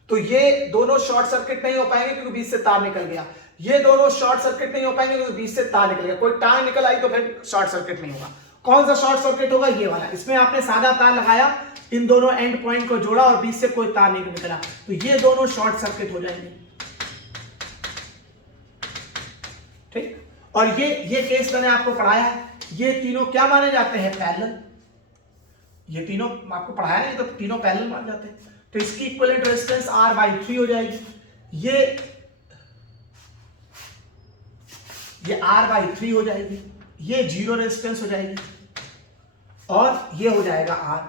तो ये दोनों शॉर्ट सर्किट नहीं हो पाएंगे क्योंकि बीच से तार निकल गया। ये दोनों शॉर्ट सर्किट नहीं हो पाएंगे क्योंकि बीच से तार निकल गया। कोई तार निकल आई तो फिर शॉर्ट सर्किट नहीं होगा। कौन सा शॉर्ट सर्किट होगा? ये वाला। इसमें आपने सादा तार लगाया, इन दोनों एंड पॉइंट को जोड़ा और बीच से कोई तार नहीं निकला तो ये दोनों शॉर्ट सर्किट हो जाएंगे। ठीक, और ये केस मैंने आपको पढ़ाया है। ये तीनों क्या माने जाते हैं? पैरेलल। ये तीनों आपको पढ़ाया नहीं तो तीनों पैरेलल मान जाते हैं। तो इसकी इक्विवेलेंट रेजिस्टेंस R/3 हो जाएगी। ये R/3 हो जाएगी, ये 0 रेजिस्टेंस हो जाएगी, और ये हो जाएगा R,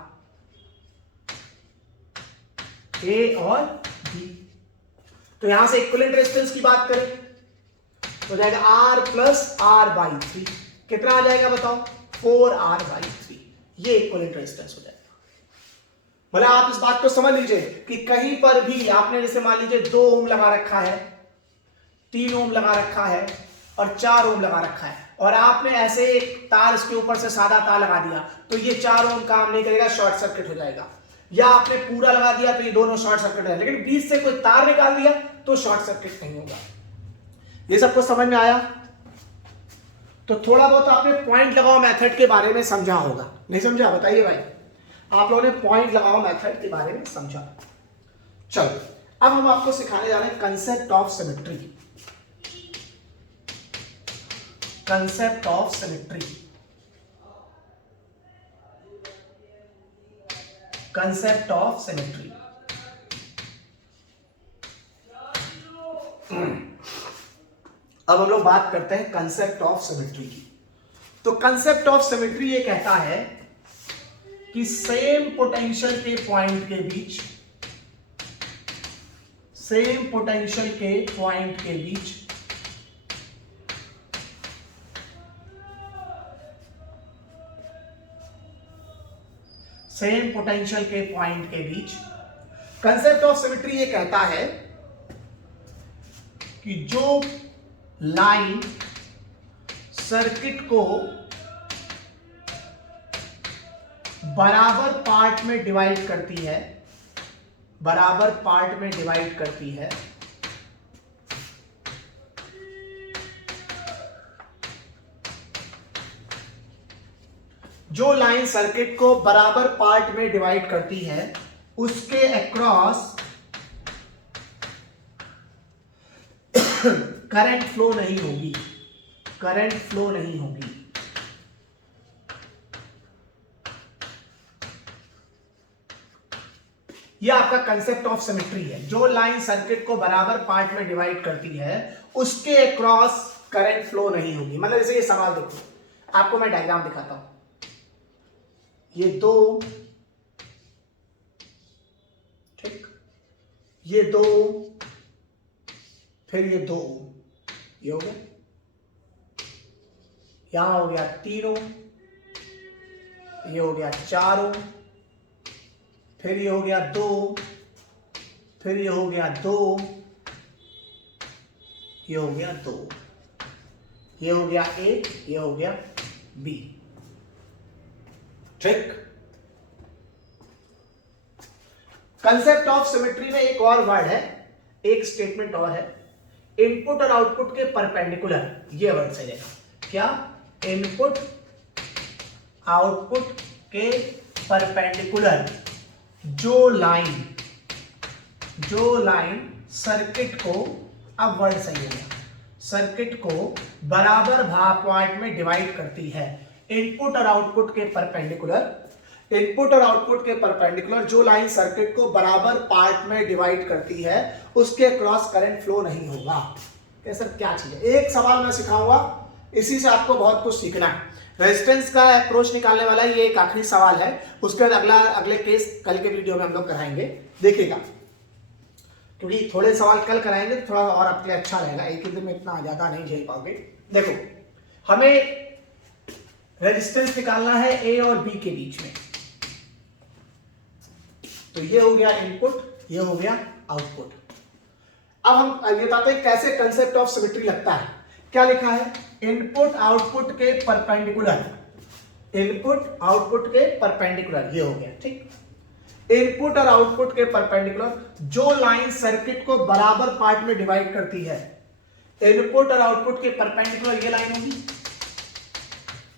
A और B। तो यहां से इक्विवेलेंट रेजिस्टेंस की बात करें तो हो जाएगा R प्लस R/3। कितना आ जाएगा बताओ? 4R/3। ये इक्विवेलेंट रेजिस्टेंस हो जाएगा। मतलब आप इस बात को समझ लीजिए कि कहीं पर भी आपने जैसे मान लीजिए 2 ओम लगा रखा है, 3 ओम लगा रखा है और 4 ओम लगा रखा है, और आपने ऐसे एक तार इसके ऊपर से सादा तार लगा दिया तो ये 4 ओम काम नहीं करेगा, शॉर्ट सर्किट हो जाएगा। या आपने पूरा लगा दिया तो ये दोनों शॉर्ट सर्किट हो जाएगा, लेकिन बीच से कोई तार निकाल दिया तो शॉर्ट सर्किट नहीं होगा। ये सबको समझ में आया? तो थोड़ा बहुत आपने पॉइंट लगाओ मेथड के बारे में समझा होगा, नहीं समझा? बताइए भाई, आप लोगों ने पॉइंट लगाओ मेथड के बारे में समझा। चलो अब हम आपको सिखाने जा रहे हैं concept of symmetry. Concept of symmetry, concept of symmetry. अब हम लोग बात करते हैं कंसेप्ट ऑफ सिमेट्री की। तो कंसेप्ट ऑफ सिमेट्री ये कहता है कि सेम पोटेंशियल के पॉइंट के बीच, सेम पोटेंशियल के पॉइंट के बीच सेम पोटेंशियल के पॉइंट के बीच कंसेप्ट ऑफ सिमेट्री ये कहता है कि जो लाइन सर्किट को बराबर पार्ट में डिवाइड करती है, बराबर पार्ट में डिवाइड करती है, जो लाइन सर्किट को बराबर पार्ट में डिवाइड करती है उसके अक्रॉस करंट फ्लो नहीं होगी, करंट फ्लो नहीं होगी। यह आपका कंसेप्ट ऑफ सिमेट्री है। जो लाइन सर्किट को बराबर पार्ट में डिवाइड करती है उसके अक्रॉस करंट फ्लो नहीं होगी। मतलब जैसे ये सवाल देखो, आपको मैं डायग्राम दिखाता हूं। ये 2, ठीक, ये 2, फिर ये 2, ये हो गया, यहां हो गया 3, ये हो गया 4, फिर ये हो गया 2, फिर ये हो गया 2, ये हो गया 2, ये हो गया A, ये हो गया B, ठीक। कंसेप्ट ऑफ सिमेट्री में एक और वर्ड है, एक स्टेटमेंट और है, इनपुट और आउटपुट के परपेंडिकुलर। ये वर्ड सही रहेगा क्या? इनपुट आउटपुट के परपेंडिकुलर जो लाइन सर्किट को, अब वर्ड सही है, सर्किट को बराबर भाग पार्ट में डिवाइड करती है। इनपुट और आउटपुट के परपेंडिकुलर, इनपुट और आउटपुट के परपेंडिकुलर जो लाइन सर्किट को बराबर पार्ट में डिवाइड करती है उसके क्रॉस करंट फ्लो नहीं होगा। कैसे, क्या चीज है? एक सवाल मैं सिखाऊंगा, इसी से आपको बहुत कुछ सीखना है। रेजिस्टेंस का अप्रोच निकालने वाला ये एक आखिरी सवाल है, उसके बाद अगले केस कल के वीडियो में हम लोग कराएंगे, देखिएगा, क्योंकि थोड़े सवाल कल कराएंगे तो थोड़ा और आपके लिए अच्छा रहेगा, एक ही दिन में इतना ज्यादा नहीं झेल पाओगे। देखो, हमें रेजिस्टेंस निकालना है A और B के बीच में। तो ये हो गया इनपुट, ये हो गया आउटपुट। अब हम ये बताते हैं कैसे कंसेप्ट ऑफ सिमेट्री लगता है। क्या लिखा है? इनपुट आउटपुट के परपेंडिकुलर, इनपुट आउटपुट के परपेंडिकुलर, ये हो गया, ठीक। इनपुट और आउटपुट के परपेंडिकुलर जो लाइन सर्किट को बराबर पार्ट में डिवाइड करती है, इनपुट और आउटपुट के परपेंडिकुलर ये लाइन होगी,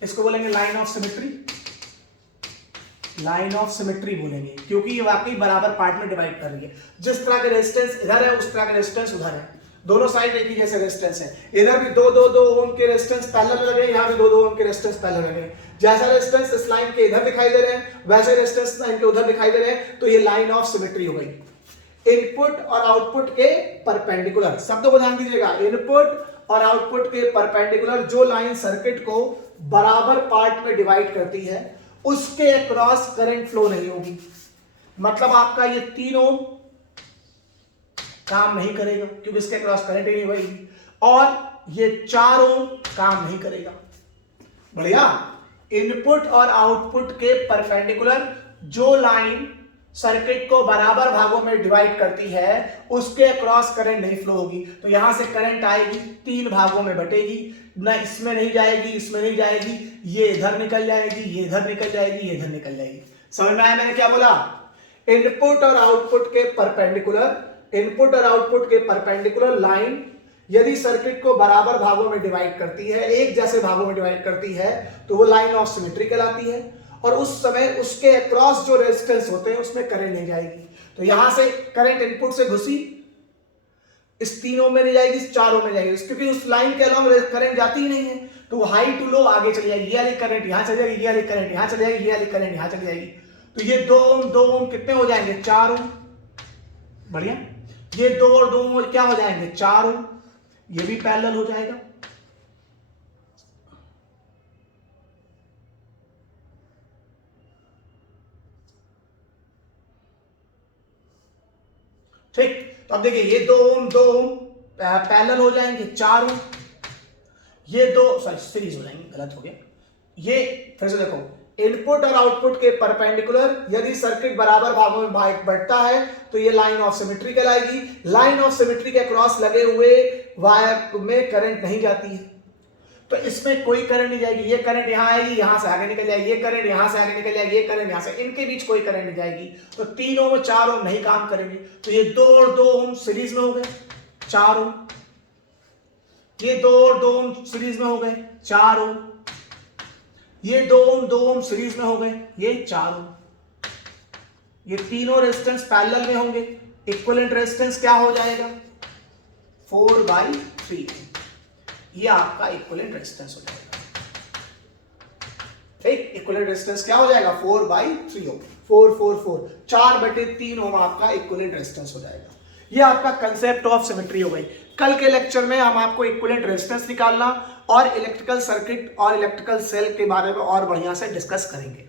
इसको बोलेंगे line of symmetry, line of symmetry बोलेंगे, क्योंकि ये वाकई बराबर पार्ट में डिवाइड कर रही है। जिस तरह के रेजिस्टेंस इधर है उस तरह के रेजिस्टेंस उधर है, दोनों साइड एक ही जैसे रेजिस्टेंस है। इधर भी 2-2 ओम के रेजिस्टेंस पैरेलल लगे, यहाँ भी 2-2 ओम के रेजिस्टेंस पैरेलल लगे। जैसा रेजिस्टेंस इस लाइन के इधर दिखाई दे रहे हैं वैसे रेजिस्टेंस लाइन के उधर दिखाई दे रहे हैं, तो ये लाइन ऑफ सिमेट्री हो गई। इनपुट और आउटपुट के परपेंडिकुलर, शब्दों को ध्यान दीजिएगा, इनपुट और आउटपुट के परपेंडिकुलर जो लाइन सर्किट को बराबर पार्ट में डिवाइड करती है उसके अक्रॉस करंट फ्लो नहीं होगी। मतलब आपका ये 3 ओम काम नहीं करेगा क्योंकि इसके अक्रॉस करंट ही नहीं बहेगी, और ये 4 ओम काम नहीं करेगा। बढ़िया। इनपुट और आउटपुट के परपेंडिकुलर जो लाइन सर्किट को बराबर भागों में डिवाइड करती है उसके अक्रॉस करंट नहीं फ्लो होगी। तो यहां से करंट आएगी, 3 भागों में बटेगी, ना इसमें नहीं जाएगी, इसमें नहीं जाएगी, ये इधर निकल जाएगी, ये इधर निकल जाएगी, ये इधर निकल जाएगी। समझ में आया मैंने क्या बोला? इनपुट और आउटपुट के परपेंडिकुलर, इनपुट और आउटपुट के परपेंडिकुलर लाइन यदि सर्किट को बराबर भागों में डिवाइड करती है, एक जैसे भागों में डिवाइड करती है, तो वो लाइन ऑफ सिमेट्री कहलाती है, और उस समय उसके अक्रॉस जो रेजिस्टेंस होते हैं उसमें करंट नहीं जाएगी। तो यहां से करंट इनपुट से घुसी, इस 3 ओम में नहीं जाएगी, इस 4 ओम में जाएगी, क्योंकि उस लाइन के अलावा करंट जाती ही नहीं है। तो हाई टू लो आगे चली जाएगी, ये वाली करंट यहां चली जाएगी, ये वाली करंट यहां चली जाएगी, ये वाली करंट यहां चली जाएगी। तो ये 2 ओम कितने हो जाएंगे? 4 ओम। बढ़िया। ये 2 और 2 क्या हो जाएंगे? 4 ओम। ये भी पैरेलल हो जाएगा। ठीक। तो अब देखिए, ये 2 ओम पैरेलल हो जाएंगे, 4 ओम, ये 2 सीरीज हो जाएंगे, गलत हो गया। ये फिर से देखो, इनपुट और आउटपुट के परपेंडिकुलर यदि सर्किट बराबर भागों में बढ़ता है तो ये लाइन ऑफ सिमेट्री कहलाएगी। लाइन ऑफ सिमेट्री के क्रॉस लगे हुए वायर में करंट नहीं जाती है, तो इसमें कोई करंट नहीं जाएगी। ये करंट यहां आएगी, यहां से आगे निकल जाएगी, ये करंट यहां से आगे निकल जाएगी, ये करंट यहां से, इनके बीच कोई करंट नहीं जाएगी। तो 3 ओम और 4 ओम नहीं काम करेंगे। तो ये 2 और 2 ओम सीरीज में हो गए, 4 ओम। ये 2 और 2 ओम सीरीज में हो गए, 4 ओम। ये 2 ओम सीरीज में हो गए, ये 4 ओम। ये तीनों रेजिस्टेंस पैरेलल में होंगे। इक्विवेलेंट रेजिस्टेंस क्या हो जाएगा? 4/3। ये आपका इक्विवेलेंट रेजिस्टेंस हो जाएगा। ठीक। इक्विवेलेंट रेजिस्टेंस क्या हो जाएगा? 4/3 ओम। 4 4/3 ओम आपका इक्विवेलेंट रेजिस्टेंस हो जाएगा। ये आपका कंसेप्ट ऑफ सिमेट्री हो गई। कल के लेक्चर में हम आपको इक्विवेलेंट रेजिस्टेंस निकालना और इलेक्ट्रिकल सर्किट और इलेक्ट्रिकल सेल के बारे में और बढ़िया से डिस्कस करेंगे।